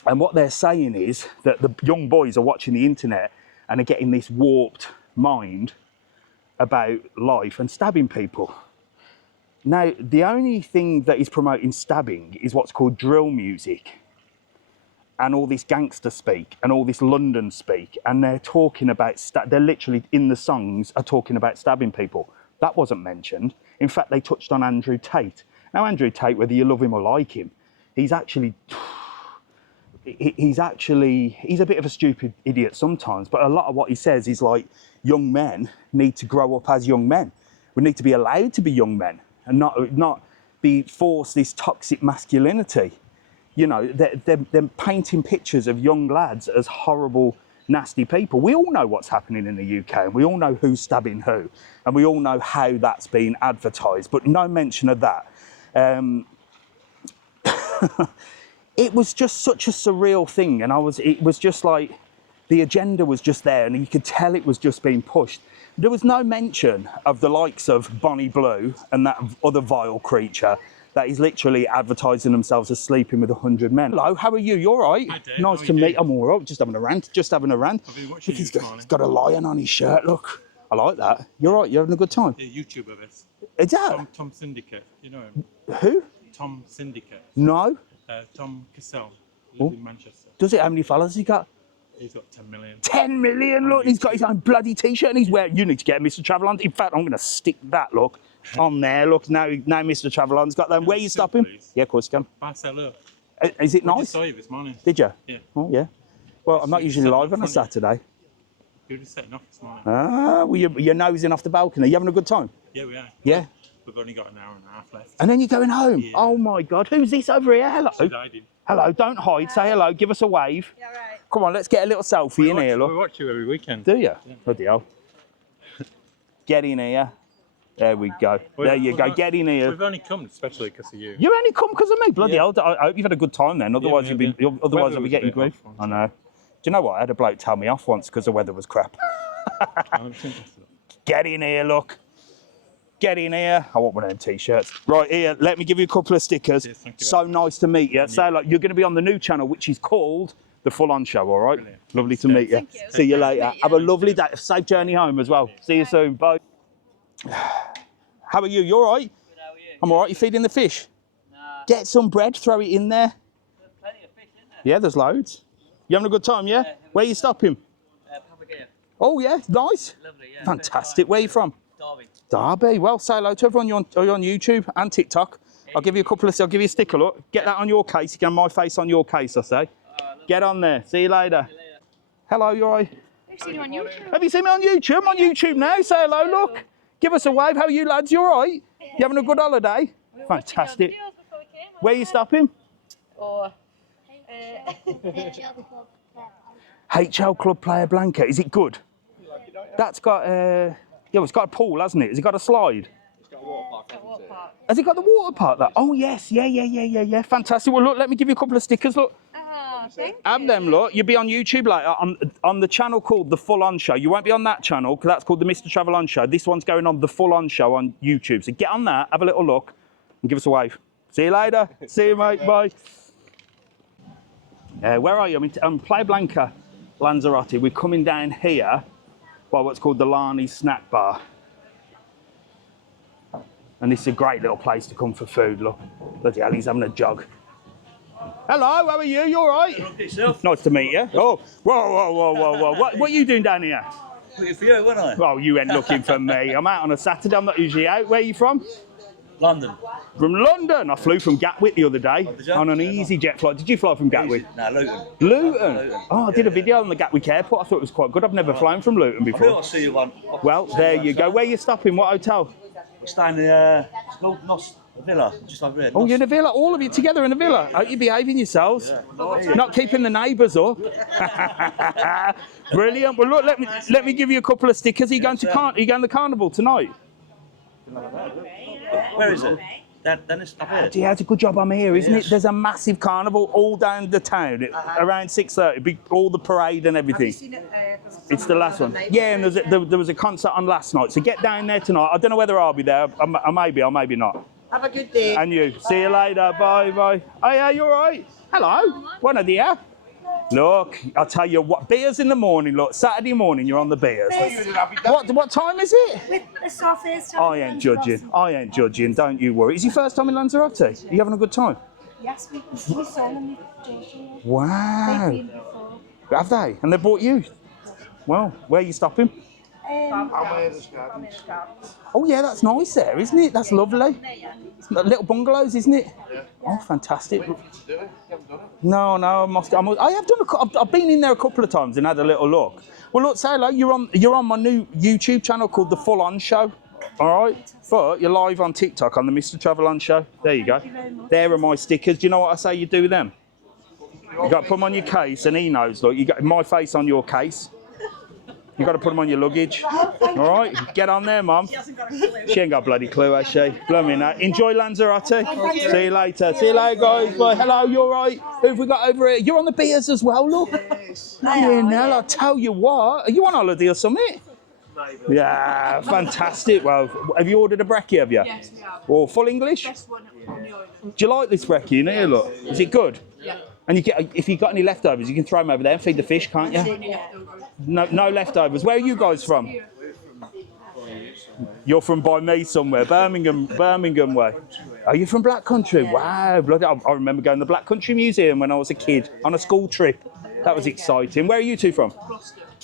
what they're saying is that the young boys are watching the internet and are getting this warped mind about life and stabbing people. Now, the only thing that is promoting stabbing is what's called drill music. And all this gangster speak and all this London speak, and they're talking about, they're literally in the songs are talking about stabbing people. That wasn't mentioned. In fact, they touched on Andrew Tate. Now, Andrew Tate, whether you love him or like him, he's a bit of a stupid idiot sometimes, but a lot of what he says is like, young men need to grow up as young men. We need to be allowed to be young men and not be forced this toxic masculinity. You know, they're painting pictures of young lads as horrible, nasty people. We all know what's happening in the UK, and we all know who's stabbing who, and we all know how that's been advertised, but no mention of that. It was just such a surreal thing, and it was just like, the agenda was just there, and you could tell it was just being pushed. There was no mention of the likes of Bonnie Blue and that other vile creature that is literally advertising themselves as sleeping with 100 men. Hello, how are you? You all right? Hi, Dave. Nice to meet. I'm all right. Just having a rant. I've been watching you he's this morning. got a lion on his shirt. Look, I like that. You're right. You're having a good time. A YouTuber this. Is that Tom Syndicate. You know him? who? Tom Syndicate. No. Tom Cassell. Oh. Lives in Manchester. Does it? How many followers has he got? He's got 10 million. 10 million. Look, he's got his own bloody T-shirt, and he's wearing. You need to get Mr. TravelON. In fact, I'm going to stick that. Look. On there, look, now Mr. TravelON's got them. Where you stopping? Please. Yeah, of course you can. Barcelona. Is it I just nice? saw you this morning. Did you? Yeah. Oh, yeah. Well, I'm not usually live on a Saturday. You were just setting off this morning. Ah, well, you're nosing off the balcony. You having a good time? Yeah, we are. Yeah. We've only got an hour and a half left. And then you're going home? Yeah. Oh, my God. Who's this over here? Hello. She's hiding. Hello, don't hide. Say hello. Give us a wave. Yeah, right. Come on, let's get a little selfie in here, We look. watch you every weekend. Do you? Bloody hell. Get in here. There we go. There you go. Get in here. We've only come especially because of you. You only come because of me, bloody Yeah. hell. I hope you've had a good time then. Otherwise, we have, yeah. otherwise Weather I'll be was a getting bit grief. off, I know. Do you know what? I had a bloke tell me off once because the weather was crap. I'm interested. Get in here, look. Get in here. I want one of them T-shirts. Right, here, let me give you a couple of stickers. Yes, thank you. So nice to meet you. So, like, you're going to be on the new channel, which is called the FullON Show, all right? Brilliant. Lovely to meet you. Thank you. See you Nice to later. meet you. Have a lovely day. Safe journey home as well. See you soon. Bye. How are you? You all right? Good, how are you? I'm all right. You feeding the fish? Nah, Get some bread, throw it in there. there's plenty of fish, isn't there? Yeah, there's loads. You having a good time, yeah? Yeah. Where you stopping? Papagaya. Oh, yeah, nice. Lovely, yeah. Fantastic. Where you from? Derby. Derby. Well, say hello to everyone. You're on YouTube and TikTok. I'll give you a couple of. I'll give you a sticker. Look, get that on your case. You can have my face on your case. I say. Get on there. See you later. Hello, you alright? I've seen you on YouTube. Have you seen me on YouTube? I'm on YouTube now. Say hello. Look. Give us a wave. How are you, lads? You alright? You having a good holiday? Fantastic. Where are you stopping? Or HL Club Playa Blanca. Is it good? That's got Yeah, well, it's got a pool, hasn't it? Has it got a slide? It's got a water park, hasn't it? Has it got the water park there? Oh, yes. Yeah. Fantastic. Well, look, let me give you a couple of stickers. Look. Oh, thank Have them, look. You'll be on YouTube later on the channel called The FullON Show. You won't be on that channel because that's called the Mr. TravelON Show. This one's going on The FullON Show on YouTube. So get on that, have a little look, and give us a wave. See you later. See you, mate. Bye. Where are you? I'm in Playa Blanca, Lanzarote. We're coming down here by what's called the Lani's Snack Bar. And this is a great little place to come for food, look. Bloody hell, he's having a jog. Hello, how are you? You all right? Nice to meet you. Oh, whoa. What are you doing down here? Looking for you, wasn't I? Well, you ain't looking for me. I'm out on a Saturday. I'm not usually out. Where are you from? London. From London. I flew from Gatwick the other day did you? on an EasyJet flight. Did you fly from Gatwick? No, Luton. Luton. Oh, I did a video on the Gatwick airport. I thought it was quite good. I've never flown from Luton I knew before. I'd see you one. Well, there you go. Where are you stopping? What hotel? We're staying in it's called Nos Villa, just over here. Oh, you're in a villa. All of you together in a villa. Hope you're behaving yourselves. Not keeping the neighbours up. Brilliant. Well, look, let me give you a couple of stickers. Are you going to the carnival tonight? Where is it? Dennis, up here. Yeah, it's a good job I'm here, isn't it? There's a massive carnival all down the town around 6:30. All the parade and everything. It's the last one. Yeah, and there was a concert on last night. So get down there tonight. I don't know whether I'll be there. I may be, or maybe not. Have a good day. And you. See you later. Bye. Oh, yeah, you all right? Hello. Buenos dias. Look, I'll tell you what, beers in the morning, look, Saturday morning, you're on the beers. What time is it? It's our first time. I ain't judging, don't you worry. Is your first time in Lanzarote? Are you having a good time? Yes, we saw them before. Wow. They've been before. Have they? And they brought you? Well, where are you stopping? Oh yeah, that's nice there, isn't it? That's lovely. Little bungalows, isn't it? Yeah. Oh, fantastic. No, I have done. I've been in there a couple of times and had a little look. Well, look, say hello. You're on my new YouTube channel called the FullON Show. All right, but you're live on TikTok on the Mr. TravelON Show. There you go. There are my stickers. Do you know what I say you do with them? You got to put them on your case, and he knows. Look, you got my face on your case. You got to put them on your luggage. All right, get on there, Mum. She ain't got a bloody clue, has she? Blooming that. Enjoy Lanzarote. See you later. See you later, guys. Bye. Hello, you all right? Who have we got over here? You're on the beers as well, look. Nell, I'll tell you what. Are you on holiday or something? Yeah, fantastic. Well, have you ordered a brekkie, have you? Yes, we have. Or full English? Best one on the island. Do you like this brekkie in here, look? Is it good? Yeah. And if you've got any leftovers, you can throw them over there and feed the fish, can't you? No leftovers. Where are you guys from? You're from by me somewhere, Birmingham way. Are you from Black Country? Wow, bloody! I remember going to the Black Country Museum when I was a kid on a school trip. That was exciting. Where are you two from?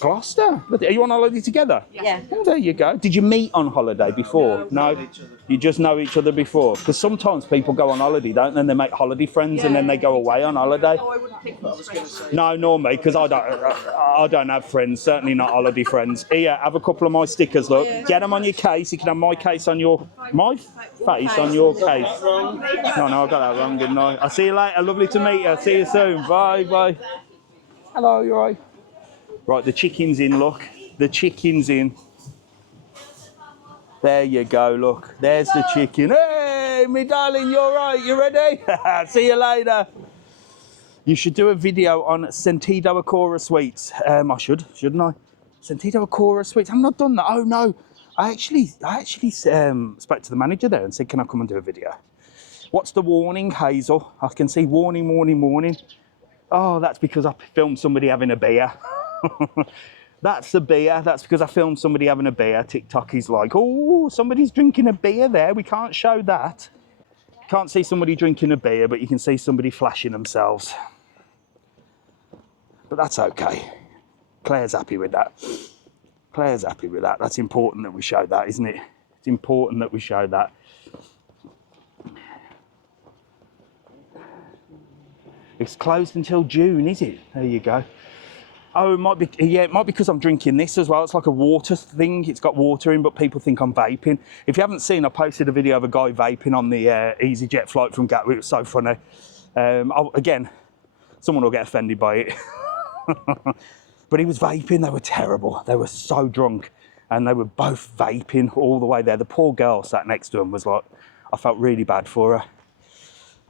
Gloucester. Are you on holiday together? Yeah. Oh, there you go. Did you meet on holiday before? No. You just know each other before? Because sometimes people go on holiday, don't they? And they make holiday friends and then they go away on holiday. Oh, I wouldn't think it was friends. No, nor me, because I don't have friends, certainly not holiday friends. Here, have a couple of my stickers, look. Get them on your case. You can have my face on your... My face on your case. No, I got that wrong, didn't I? I'll see you later. Lovely to meet you. See you soon. Bye. Hello, you all right? Right, the chicken's in, look. The chicken's in. There you go, look. There's the chicken. Hey, me darling, you all right? You ready? See you later. You should do a video on Sentido Acora Sweets. I should, shouldn't I? Sentido Acora Sweets. I've not done that. Oh, no. I actually spoke to the manager there and said, can I come and do a video? What's the warning, Hazel? I can see warning. Oh, that's because I filmed somebody having a beer. That's the beer. That's because I filmed somebody having a beer. TikTok is like, oh, somebody's drinking a beer there. We can't show that. Can't see somebody drinking a beer, but you can see somebody flashing themselves. But that's okay. Claire's happy with that. That's important that we show that, isn't it? It's important that we show that. It's closed until June, is it? There you go. Oh, it might be because I'm drinking this as well. It's like a water thing. It's got water in, but people think I'm vaping. If you haven't seen, I posted a video of a guy vaping on the EasyJet flight from Gatwick. It was so funny. Again, someone will get offended by it. But he was vaping. They were terrible. They were so drunk. and they were both vaping all the way there. The poor girl sat next to them was like, I felt really bad for her.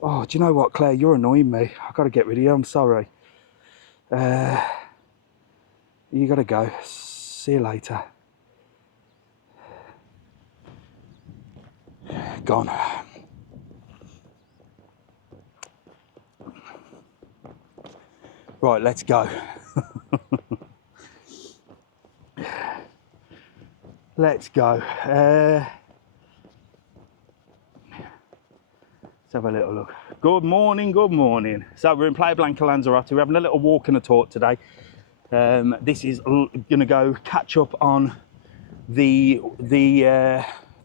Oh, do you know what, Claire? You're annoying me. I've got to get rid of you. I'm sorry. You got to go. See you later. Gone. Right, let's go. Let's go. Let's have a little look. Good morning, good morning. So we're in Playa Blanca, Lanzarote. We're having a little walk and a talk today. This is going to go catch up on the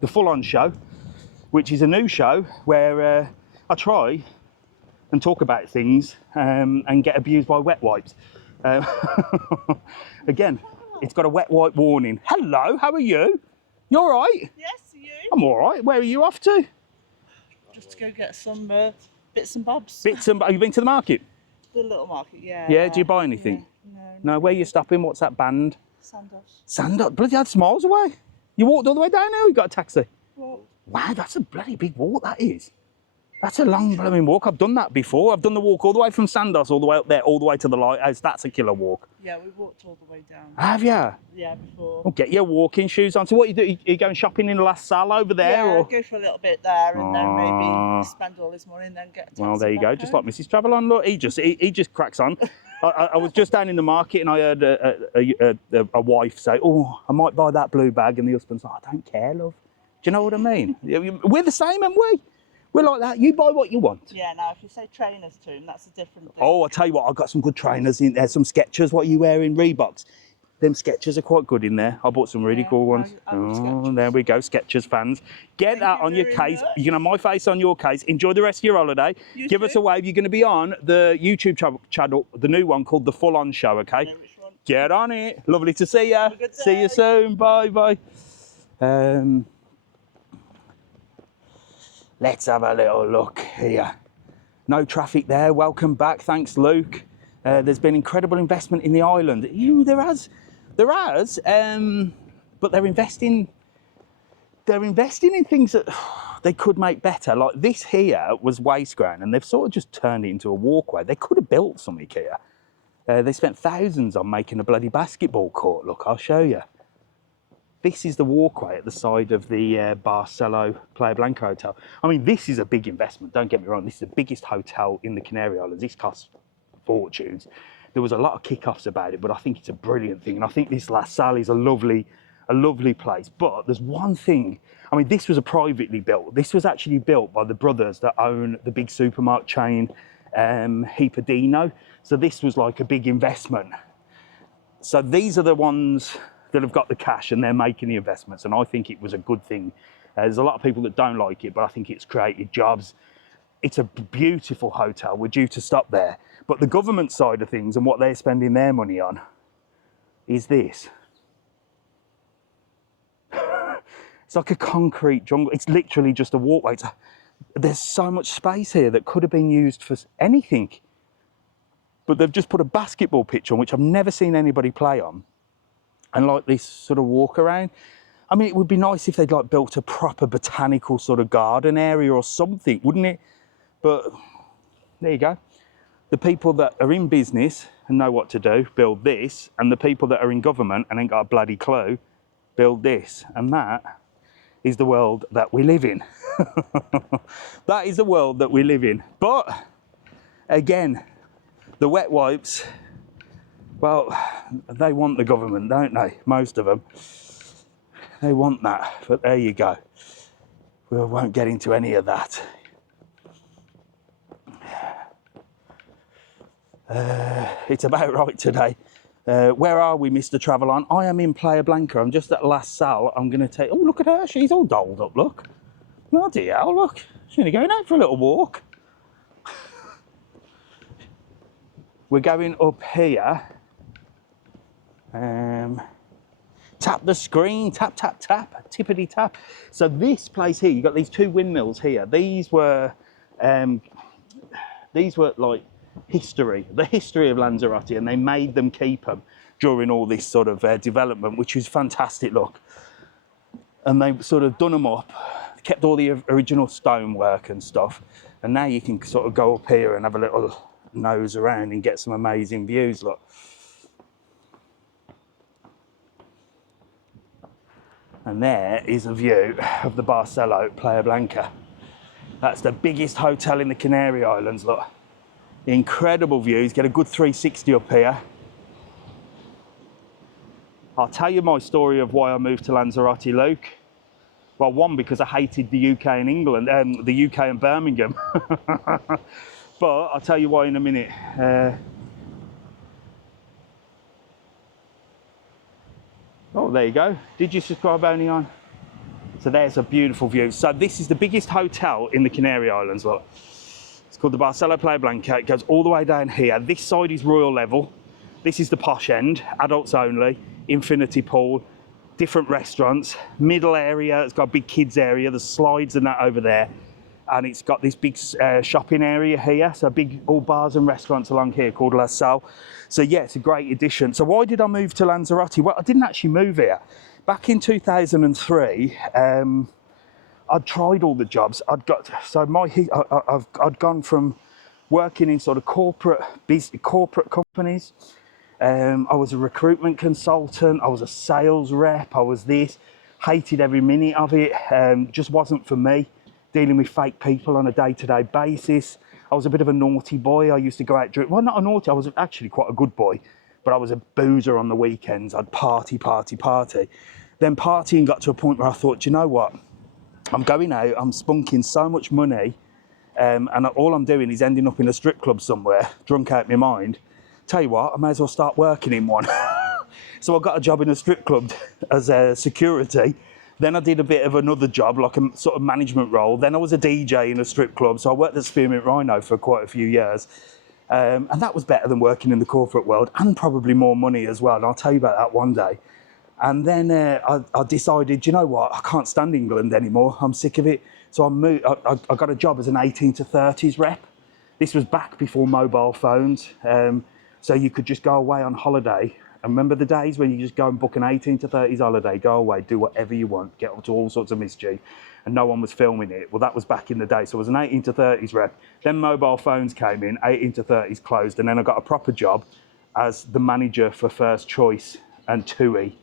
FullON Show, which is a new show where I try and talk about things and get abused by wet wipes. Again, it's got a wet wipe warning. Hello, how are you? You all right? Yes, you. I'm all right. Where are you off to? Just to go get some bits and bobs. Bits and... Have you been to the market? The little market, yeah. Yeah, do you buy anything? Yeah. No, where are you stopping? What's that band? Sandos. Sandot, bloody that's miles away. You walked all the way down now, you got a taxi? Well, Wow, that's a bloody big walk, that is. That's a long blooming walk. I've done that before. I've done the walk all the way from Sandos, all the way up there, all the way to the lighthouse. That's a killer walk. yeah, we walked all the way down. Have you? Yeah, before. Well, get your walking shoes on. So what you do, you going shopping in the last Sal over there? Yeah, or? go for a little bit there and then Ah. maybe spend all this money and then get a taxi Well, there you go. back Just home. like Mrs. TravelON. Look, he just cracks on. I was just down in the market and I heard a wife say, "Oh, I might buy that blue bag," and the husband's like, "I don't care, love." Do you know what I mean? We're the same, aren't we? We're like that. You buy what you want. Yeah, now if you say trainers to him, that's a different thing. Oh, I tell you what, I've got some good trainers in there. Some Skechers. What are you wearing? Reeboks. Them Skechers are quite good in there. I bought some really Yeah, cool ones. I love Oh, Skechers. there we go, Skechers fans. Get Thank that you on your very case. much. You can have my face on your case. Enjoy the rest of your holiday. You Give us too. a wave. You're going to be on the YouTube channel, the new one called the FullON Show. Okay. I know which one. Get on it. Lovely to see you. a good See you day. soon. Bye bye. Let's have a little look here. No traffic there. Welcome back. Thanks, Luke. There's been incredible investment in the island. There has, but they're investing in things that they could make better. Like this here was waste ground, and they've sort of just turned it into a walkway. They could have built something here. They spent thousands on making a bloody basketball court. Look, I'll show you. This is the walkway at the side of the Barcelo Playa Blanca Hotel. I mean, this is a big investment, don't get me wrong. This is the biggest hotel in the Canary Islands. This costs fortunes. There was a lot of kick-offs about it, but I think it's a brilliant thing. And I think this La Salle is a lovely place. But there's one thing. I mean, this was a privately built. This was actually built by the brothers that own the big supermarket chain, Hipadino. So this was like a big investment. So these are the ones that have got the cash and they're making the investments, and I think it was a good thing. There's a lot of people that don't like it, but I think it's created jobs. It's a beautiful hotel. We're due to stop there. But the government side of things and what they're spending their money on is this. It's like a concrete jungle. It's literally just a walkway. There's so much space here that could have been used for anything. But they've just put a basketball pitch on, which I've never seen anybody play on. And like this sort of walk around. I mean, it would be nice if they'd like built a proper botanical sort of garden area or something, wouldn't it? But there you go. The people that are in business and know what to do build this, and the people that are in government and ain't got a bloody clue build this. And that is the world that we live in. That is the world that we live in. But again, the wet wipes, well, they want the government, don't they? Most of them. They want that, but there you go. We won't get into any of that. It's about right today. Where are we, Mr. TravelON? I am in Playa Blanca. I'm just at La Salle. I'm going to take... Oh, look at her. She's all dolled up, look. Bloody hell, look. She's only going out for a little walk. We're going up here. Tap the screen, tap, tap, tap, tippity tap. So this place here, you've got these two windmills here. These were like the history of Lanzarote, and they made them keep them during all this sort of development, which is fantastic, look. And they've sort of done them up, kept all the original stonework and stuff, and now you can sort of go up here and have a little nose around and get some amazing views, look. And there is a view of the Barcelo Playa Blanca. That's the biggest hotel in the Canary Islands, look. Incredible views, get a good 360 up here. I'll tell you my story of why I moved to Lanzarote, Luke. Well, one, because I hated the UK and England, the UK and Birmingham. But I'll tell you why in a minute. Oh, there you go. Did you subscribe only on? So there's a beautiful view. So this is the biggest hotel in the Canary Islands, look. It's called the Barcelo Playa Blanca. It goes all the way down here. This side is royal level. This is the posh end, adults only, infinity pool, different restaurants. Middle area, it's got a big kids area. There's slides and that over there. And it's got this big shopping area here. So big, all bars and restaurants along here called La Salle. So yeah, it's a great addition. So why did I move to Lanzarote? Well, I didn't actually move here. Back in 2003, I'd tried all the jobs. I'd gone from working in sort of corporate companies. I was a recruitment consultant. I was a sales rep. I was this. Hated every minute of it. Just wasn't for me. Dealing with fake people on a day-to-day basis. I was a bit of a naughty boy. I used to go out drink. Well, not a naughty. I was actually quite a good boy, but I was a boozer on the weekends. I'd party. Then partying got to a point where I thought, do you know what? I'm going out. I'm spunking so much money, and all I'm doing is ending up in a strip club somewhere, drunk out my mind. Tell you what, I may as well start working in one. So I got a job in a strip club as a security. Then I did a bit of another job, like a sort of management role. Then I was a DJ in a strip club. So I worked at Spearmint Rhino for quite a few years. And that was better than working in the corporate world, and probably more money as well. And I'll tell you about that one day. And then I decided, you know what, I can't stand England anymore. I'm sick of it. So I got a job as an 18 to 30s rep. This was back before mobile phones. So you could just go away on holiday. And remember the days when you just go and book an 18 to 30s holiday, go away, do whatever you want, get up to all sorts of mischief, and no one was filming it. Well, that was back in the day. So I was an 18 to 30s rep. Then mobile phones came in, 18 to 30s closed, and then I got a proper job as the manager for First Choice and TUI.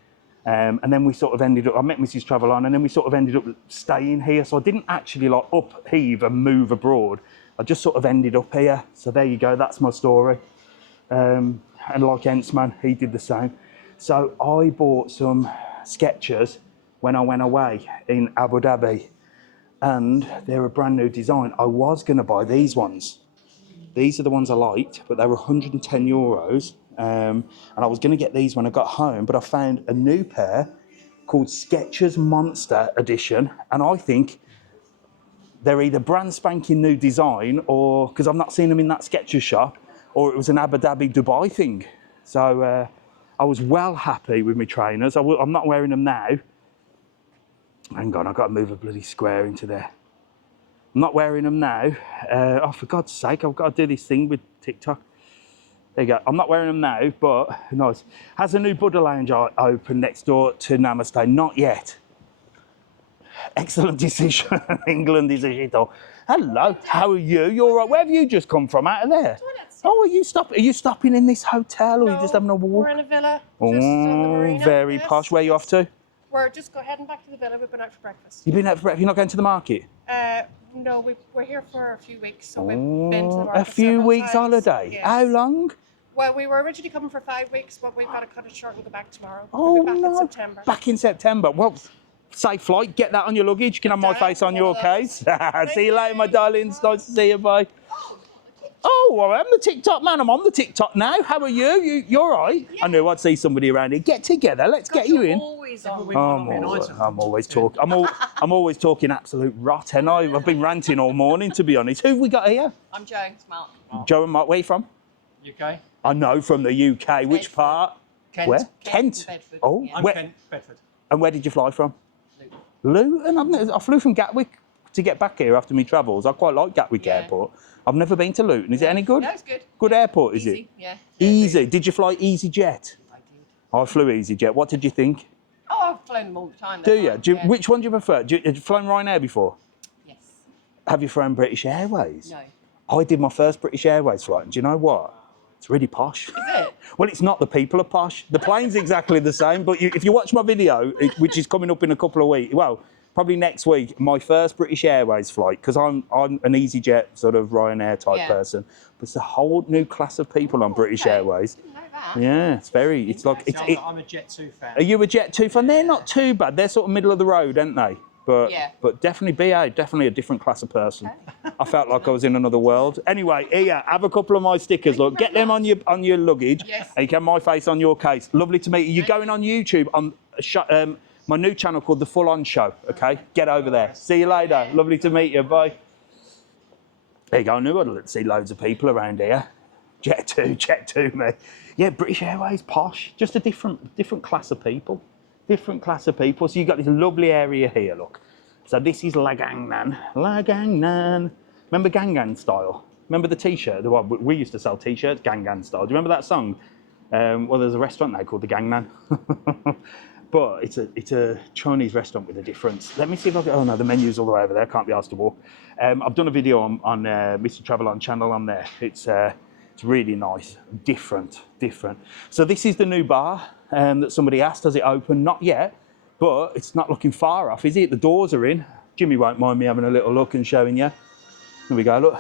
And then we sort of ended up, I met Mrs. TravelON, and then we sort of ended up staying here. So I didn't actually like upheave and move abroad. I just sort of ended up here. So there you go, that's my story. And like Hentzman, he did the same. So I bought some Skechers when I went away in Abu Dhabi, and they're a brand new design. I was going to buy these ones. These are the ones I liked, but they were 110 euros. And I was going to get these when I got home, but I found a new pair called Skechers Monster Edition, and I think they're either brand spanking new design, or because I've not seen them in that Skechers shop, or it was an Abu Dhabi, Dubai thing. So I was well happy with my trainers. I'm not wearing them now. Hang on, I've got to move a bloody square into there. I'm not wearing them now. Oh, for God's sake, I've got to do this thing with TikTok. There you go. I'm not wearing them now, but nice. Has a new Buddha lounge open next door to Namaste? Not yet. Excellent decision. England is a shithole. Hello, how are you? You all right? Where have you just come from? Out of there? Oh, are you stopping in this hotel, or are you just having a walk? We're in a villa just on the Marina. Very posh. Where are you off to? We're just heading back to the villa. We've been out for breakfast. You've been out for breakfast? You're not going to the market? No, we're here for a few weeks, so we've been to the market a few several weeks times. holiday? Yes. How long? Well, we were originally coming for 5 weeks, but we've got to cut it short and go back tomorrow. Oh, we'll be back no. in September. Back in September. Well, safe flight. Get that on your luggage. You can have my face on your case. See you later, my darlings. Nice to see you. Bye. Oh, well, I'm the TikTok man. I'm on the TikTok now. How are you? You're all right? Yeah. I knew I'd see somebody around here. Get together. Let's get you in. Always on. I'm always talking. I'm always talking absolute rot. And I've been ranting all morning, to be honest. Who have we got here? I'm Joe. Mark. Joe and Mark. Where are you from? UK. I know, from the UK. Which part? Kent. Where? Kent. Bedford. Oh, I'm where? Kent, Bedford. And where did you fly from? Luton. I flew from Gatwick to get back here after my travels. I quite like Gatwick Airport. I've never been to Luton. Is it any good? No, it's good. Good airport, is Easy, it? yeah. Easy. Did you fly EasyJet? I did. I flew EasyJet. What did you think? Oh, I've flown them all the time. Do they're you? fine, Do you yeah. Which one do you prefer? Have you flown Ryanair before? Yes. Have you flown British Airways? No. I did my first British Airways flight, and do you know what? It's really posh. Is it? Well, it's not. The people are posh. The plane's exactly the same, but if you watch my video, which is coming up in a couple of weeks, well, probably next week, my first British Airways flight, because I'm an EasyJet sort of Ryanair type person, but it's a whole new class of people on British Airways. Didn't know that. Yeah, it's like I'm a Jet 2 fan. Are you a Jet 2 fan? They're not too bad. They're sort of middle of the road, aren't they? But definitely BA, definitely a different class of person. Okay. I felt like I was in another world. Anyway, here, have a couple of my stickers. Look, get them on your luggage. Yes. And you can have my face on your case. Lovely to meet you. You're going on YouTube on my new channel called the FullON Show. Okay, get over there. See you later. Lovely to meet you. Bye. There you go. I knew I'd see loads of people around here. Jet 2, mate. Yeah, British Airways, posh. Just a different class of people. Different class of people. So you've got this lovely area here, look. So this is La Gangnan. La Gangnan. Remember Gangan style? Remember the T-shirt? Well, we used to sell T-shirts, Gangan style. Do you remember that song? Well, there's a restaurant there called the Gangnan. But it's a Chinese restaurant with a difference. Let me see if I can... Oh, no, the menu's all the way over there. Can't be asked to walk. I've done a video on Mr. TravelON channel on there. It's really nice. Different. So this is the new bar that somebody asked. Has it opened? Not yet, but it's not looking far off, is it? The doors are in. Jimmy won't mind me having a little look and showing you. Here we go, look.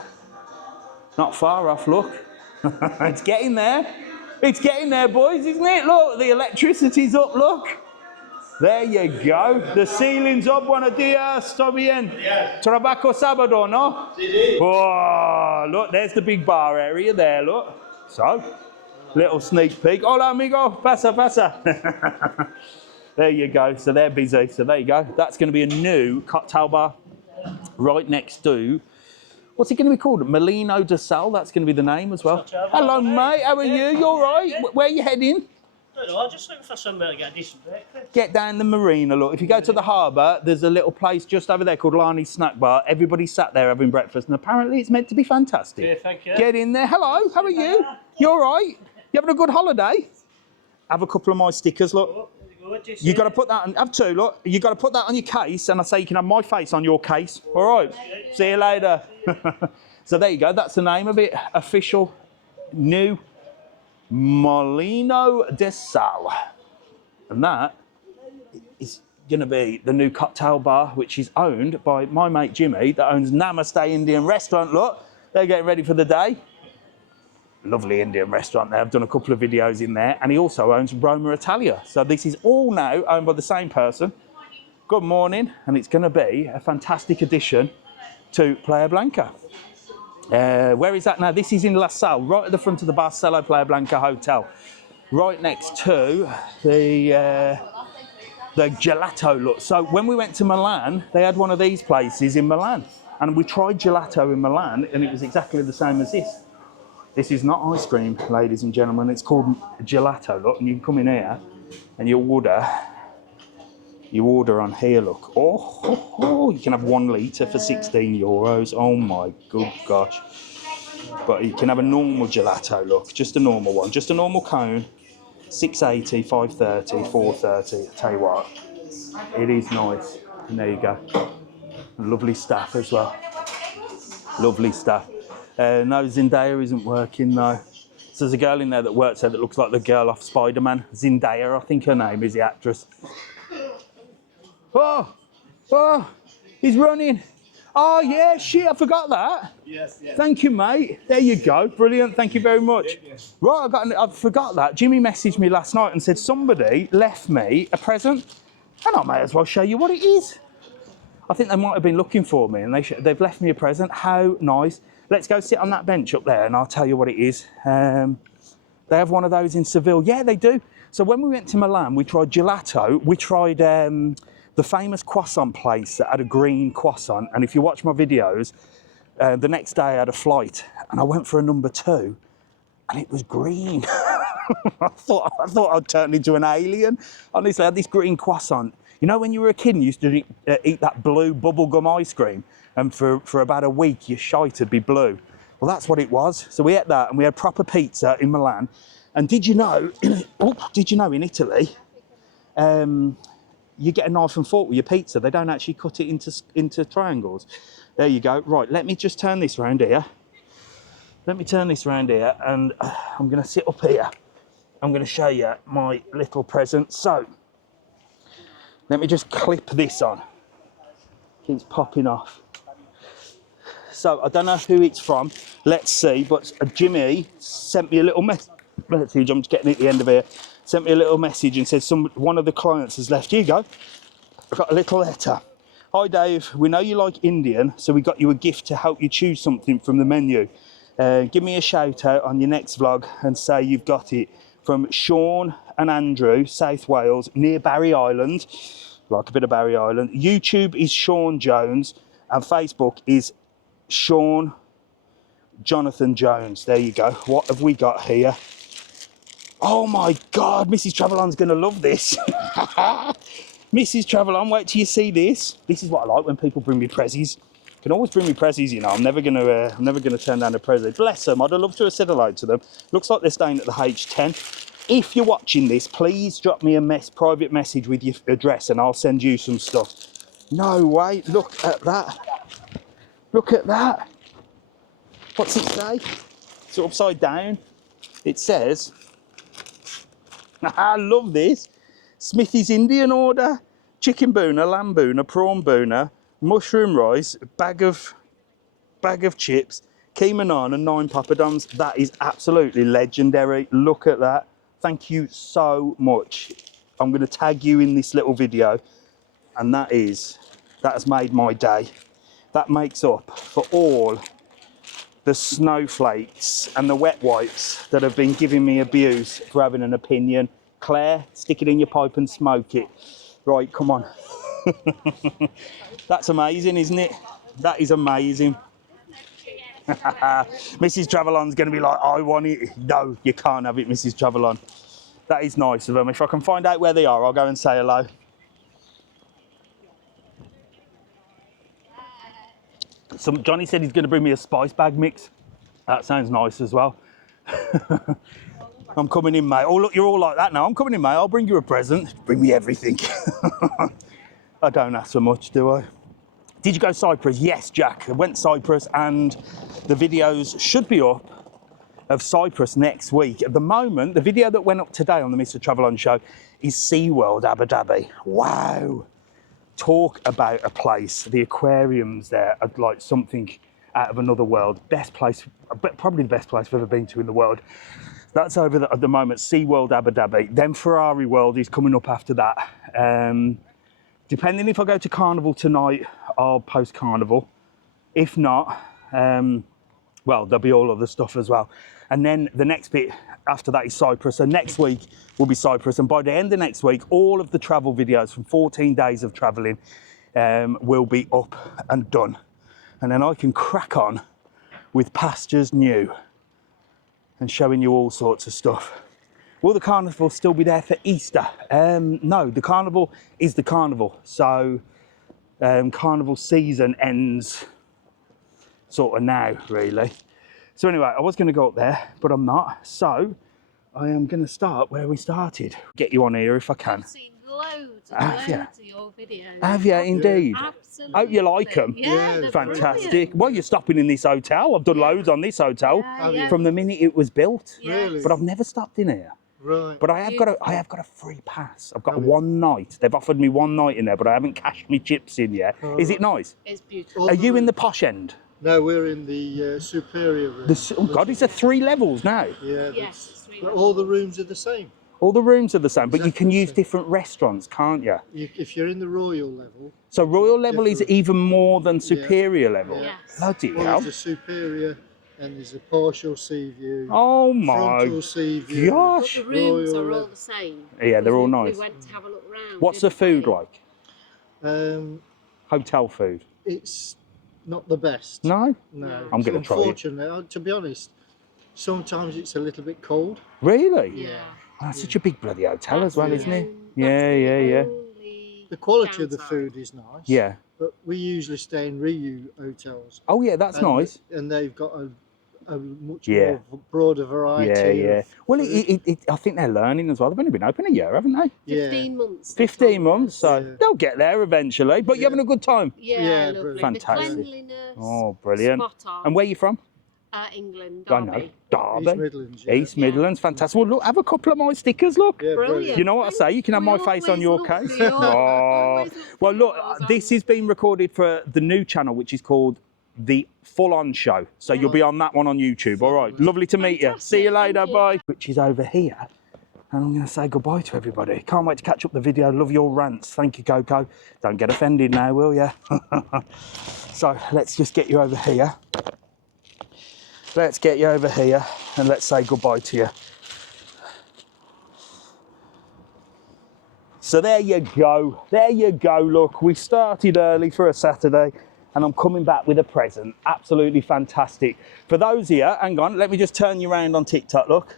Not far off, look. It's getting there. It's getting there, boys, isn't it? Look, the electricity's up, look. There you go. The ceiling's up. Buenos días. ¿Todo bien? Trabajo sábado, no? Oh, look, there's the big bar area there, look. So, little sneak peek. Hola, amigo. Pasa. There you go. So they're busy. So there you go. That's going to be a new cocktail bar right next to... What's it going to be called? Molino de Sal. That's going to be the name as well. Hello, mate. How are you? You all right? Where are you heading? I don't know, I'm just looking for somewhere to get a decent breakfast. Get down the marina, look. If you go to the harbour, there's a little place just over there called Lani's Snack Bar. Everybody sat there having breakfast, and apparently it's meant to be fantastic. Yeah, thank you. Get in there. Hello, how are you? You all right? You having a good holiday? Have a couple of my stickers, look. You got to put that on, have two, look. You got to put that on your case, and I say you can have my face on your case. All right. See you later. So there you go. That's the name of it. Official, new Molino de Sal. And that is going to be the new cocktail bar, which is owned by my mate Jimmy, that owns Namaste Indian Restaurant. Look, they're getting ready for the day. Lovely Indian restaurant there. I've done a couple of videos in there. And he also owns Roma Italia. So this is all now owned by the same person. Good morning. And it's going to be a fantastic addition to Playa Blanca. Where is that now? This is in La Salle, right at the front of the Barcelo Playa Blanca Hotel. Right next to the gelato, look. So when we went to Milan, they had one of these places in Milan. And we tried gelato in Milan, and it was exactly the same as this. This is not ice cream, ladies and gentlemen. It's called gelato, look. And you can come in here, and you order on here, look. Oh, you can have 1 litre for €16. Oh my good gosh. But you can have a normal gelato, look. Just a normal one. Just a normal cone. $6.80, $5.30, $4.30. I tell you what, it is nice. And there you go. And lovely staff as well. Lovely staff. No, Zendaya isn't working, though. So there's a girl in there that works there that looks like the girl off Spider-Man. Zendaya, I think her name is, the actress. Oh, he's running. Oh, yeah, shit, I forgot that. Yes. Thank you, mate. There you go. Brilliant. Thank you very much. Right, I forgot that. Jimmy messaged me last night and said somebody left me a present, and I may as well show you what it is. I think they might have been looking for me, and they've left me a present. How nice. Let's go sit on that bench up there, and I'll tell you what it is. They have one of those in Seville. Yeah, they do. So when we went to Milan, we tried gelato. We tried the famous croissant place that had a green croissant. And if you watch my videos, the next day I had a flight, and I went for a number 2, and it was green. I thought I'd turned into an alien. Honestly, I had this green croissant. You know when you were a kid and you used to eat that blue bubblegum ice cream, and for about a week your shite would be blue? Well, that's what it was. So we ate that, and we had proper pizza in Milan. And did you know, in Italy, you get a knife and fork with your pizza. They don't actually cut it into triangles. There you go. Right, let me just turn this round here. Let me turn this round here, and I'm going to sit up here. I'm going to show you my little present. So, let me just clip this on. Keeps popping off. So, I don't know who it's from. Let's see. But Jimmy sent me a little message. I'm just getting at the end of here. Sent me a little message and said one of the clients has left. Here you go. I've got a little letter. Hi Dave, we know you like Indian, so we got you a gift to help you choose something from the menu. Give me a shout out on your next vlog and say you've got it. From Sean and Andrew, South Wales, near Barry Island. Like a bit of Barry Island. YouTube is Sean Jones and Facebook is Sean Jonathan Jones. There you go. What have we got here? Oh my God, Mrs. TravelOn's gonna love this. Mrs. TravelOn, wait till you see this. This is what I like when people bring me prezzies. You can always bring me prezzies, you know. I'm never gonna turn down a present. Bless them. I'd have loved to have said hello to them. Looks like they're staying at the H10. If you're watching this, please drop me a private message with your address, and I'll send you some stuff. No way. Look at that. Look at that. What's it say? It's upside down. It says, I love this. Smithy's Indian order, chicken boona, lamb boona, prawn boona, mushroom rice, bag of chips, keema naan and 9 papadums. That is absolutely legendary. Look at that. Thank you so much. I'm going to tag you in this little video, and that has made my day. That makes up for all the snowflakes and the wet wipes that have been giving me abuse for having an opinion. Claire, stick it in your pipe and smoke it. Right, come on. That's amazing, isn't it? That is amazing. Mrs. TravelOn's going to be like, I want it. No, you can't have it, Mrs. TravelOn. That is nice of them. If I can find out where they are, I'll go and say hello. Johnny said he's going to bring me a spice bag mix. That sounds nice as well. I'm coming in, mate. Oh, look, you're all like that now. I'm coming in, mate. I'll bring you a present. Bring me everything. I don't ask for much, do I? Did you go Cyprus? Yes, Jack. I went Cyprus, and the videos should be up of Cyprus next week. At the moment, the video that went up today on the Mr. TravelON show is SeaWorld Abu Dhabi. Wow. Talk about a place. The aquariums there are like something out of another world. Best place, probably the best place I've ever been to in the world. That's over at the moment, SeaWorld Abu Dhabi. Then Ferrari World is coming up after that. Depending if I go to Carnival tonight, I'll post Carnival. If not, well, there'll be all other stuff as well. And then the next bit after that is Cyprus. So next week will be Cyprus. And by the end of next week, all of the travel videos from 14 days of traveling will be up and done. And then I can crack on with pastures new and showing you all sorts of stuff. Will the carnival still be there for Easter? No, the carnival is the carnival. So carnival season ends sort of now, really. So anyway, I was going to go up there, but I'm not. So I am going to start where we started. Get you on here if I can. I've seen loads and loads of your videos. Have you indeed? Absolutely. Hope you like them. Yeah, fantastic. Brilliant. Well, you're stopping in this hotel. I've done loads on this hotel from the minute it was built. Really? But I've never stopped in here. Right. But I have got a free pass. I've got one night. They've offered me one night in there, but I haven't cashed my chips in yet. Is it nice? It's beautiful. Are you in the posh end? No, we're in the superior room. Oh God, it's at 3 levels now. Yeah. Yes, it's 3 But all the rooms are the same. All the rooms are the same, but you can use different restaurants, can't you? If you're in the royal level. So royal level is even more than superior level. Yes. Bloody Well, hell. there's a superior and there's a partial sea view. Oh my frontal sea view. gosh. But the rooms Royal are all level. the same. Yeah, they're all We nice. went to have a look round. What's the didn't food we? like? Hotel food? It's not the best. No? No. I'm gonna try it. Unfortunately, to be honest, sometimes it's a little bit cold. Really? Yeah. Oh, that's such a big bloody hotel as well, That's isn't it? the Yeah. only the quality of the downside. food is nice. Yeah. But we usually stay in Riu hotels. Oh yeah, that's and, nice. And they've got a much Yeah. more broader variety. Yeah. Of Well, food. I think they're learning as well. They've only been open a year, haven't they? 15 months. 15 months, so Yeah. they'll get there eventually. But you're having a good time. Yeah, Yeah, lovely. brilliant. Fantastic. The cleanliness. Oh, brilliant. Spot on. And where are you from? England, I know. Derby. Derby. East Midlands. Yeah. East Midlands, fantastic. Well, look, have a couple of my stickers, look. Yeah, Brilliant. You know what I say? You can have We my face on always your look case. for yours. Oh. Always look for Well, look, yours. this is being recorded for the new channel, which is called the FullON Show. So you'll be on that one on YouTube. All right. Lovely to meet you. See you later. Thank you. Bye. Which is over here. And I'm going to say goodbye to everybody. Can't wait to catch up the video. Love your rants. Thank you, Coco. Don't get offended now, will you? So let's just get you over here. Let's get you over here and let's say goodbye to you. So there you go. There you go. Look, we started early for a Saturday and I'm coming back with a present. Absolutely fantastic. For those of you, hang on, let me just turn you around on TikTok, look.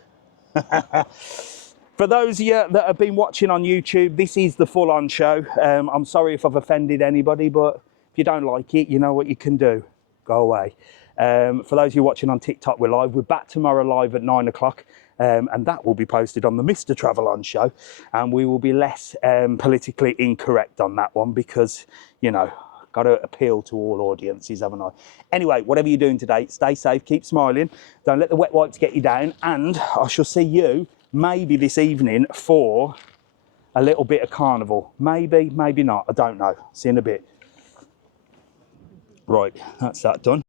For those of you that have been watching on YouTube, this is the FullON Show. I'm sorry if I've offended anybody, but if you don't like it, you know what you can do. Go away. For those of you watching on TikTok, we're live. We're back tomorrow live at 9 o'clock. And that will be posted on the Mr. TravelON Show. And we will be less politically incorrect on that one because, you know, got to appeal to all audiences, haven't I? Anyway, whatever you're doing today, stay safe, keep smiling. Don't let the wet wipes get you down. And I shall see you maybe this evening for a little bit of carnival. Maybe, maybe not. I don't know. See you in a bit. Right, that's that done.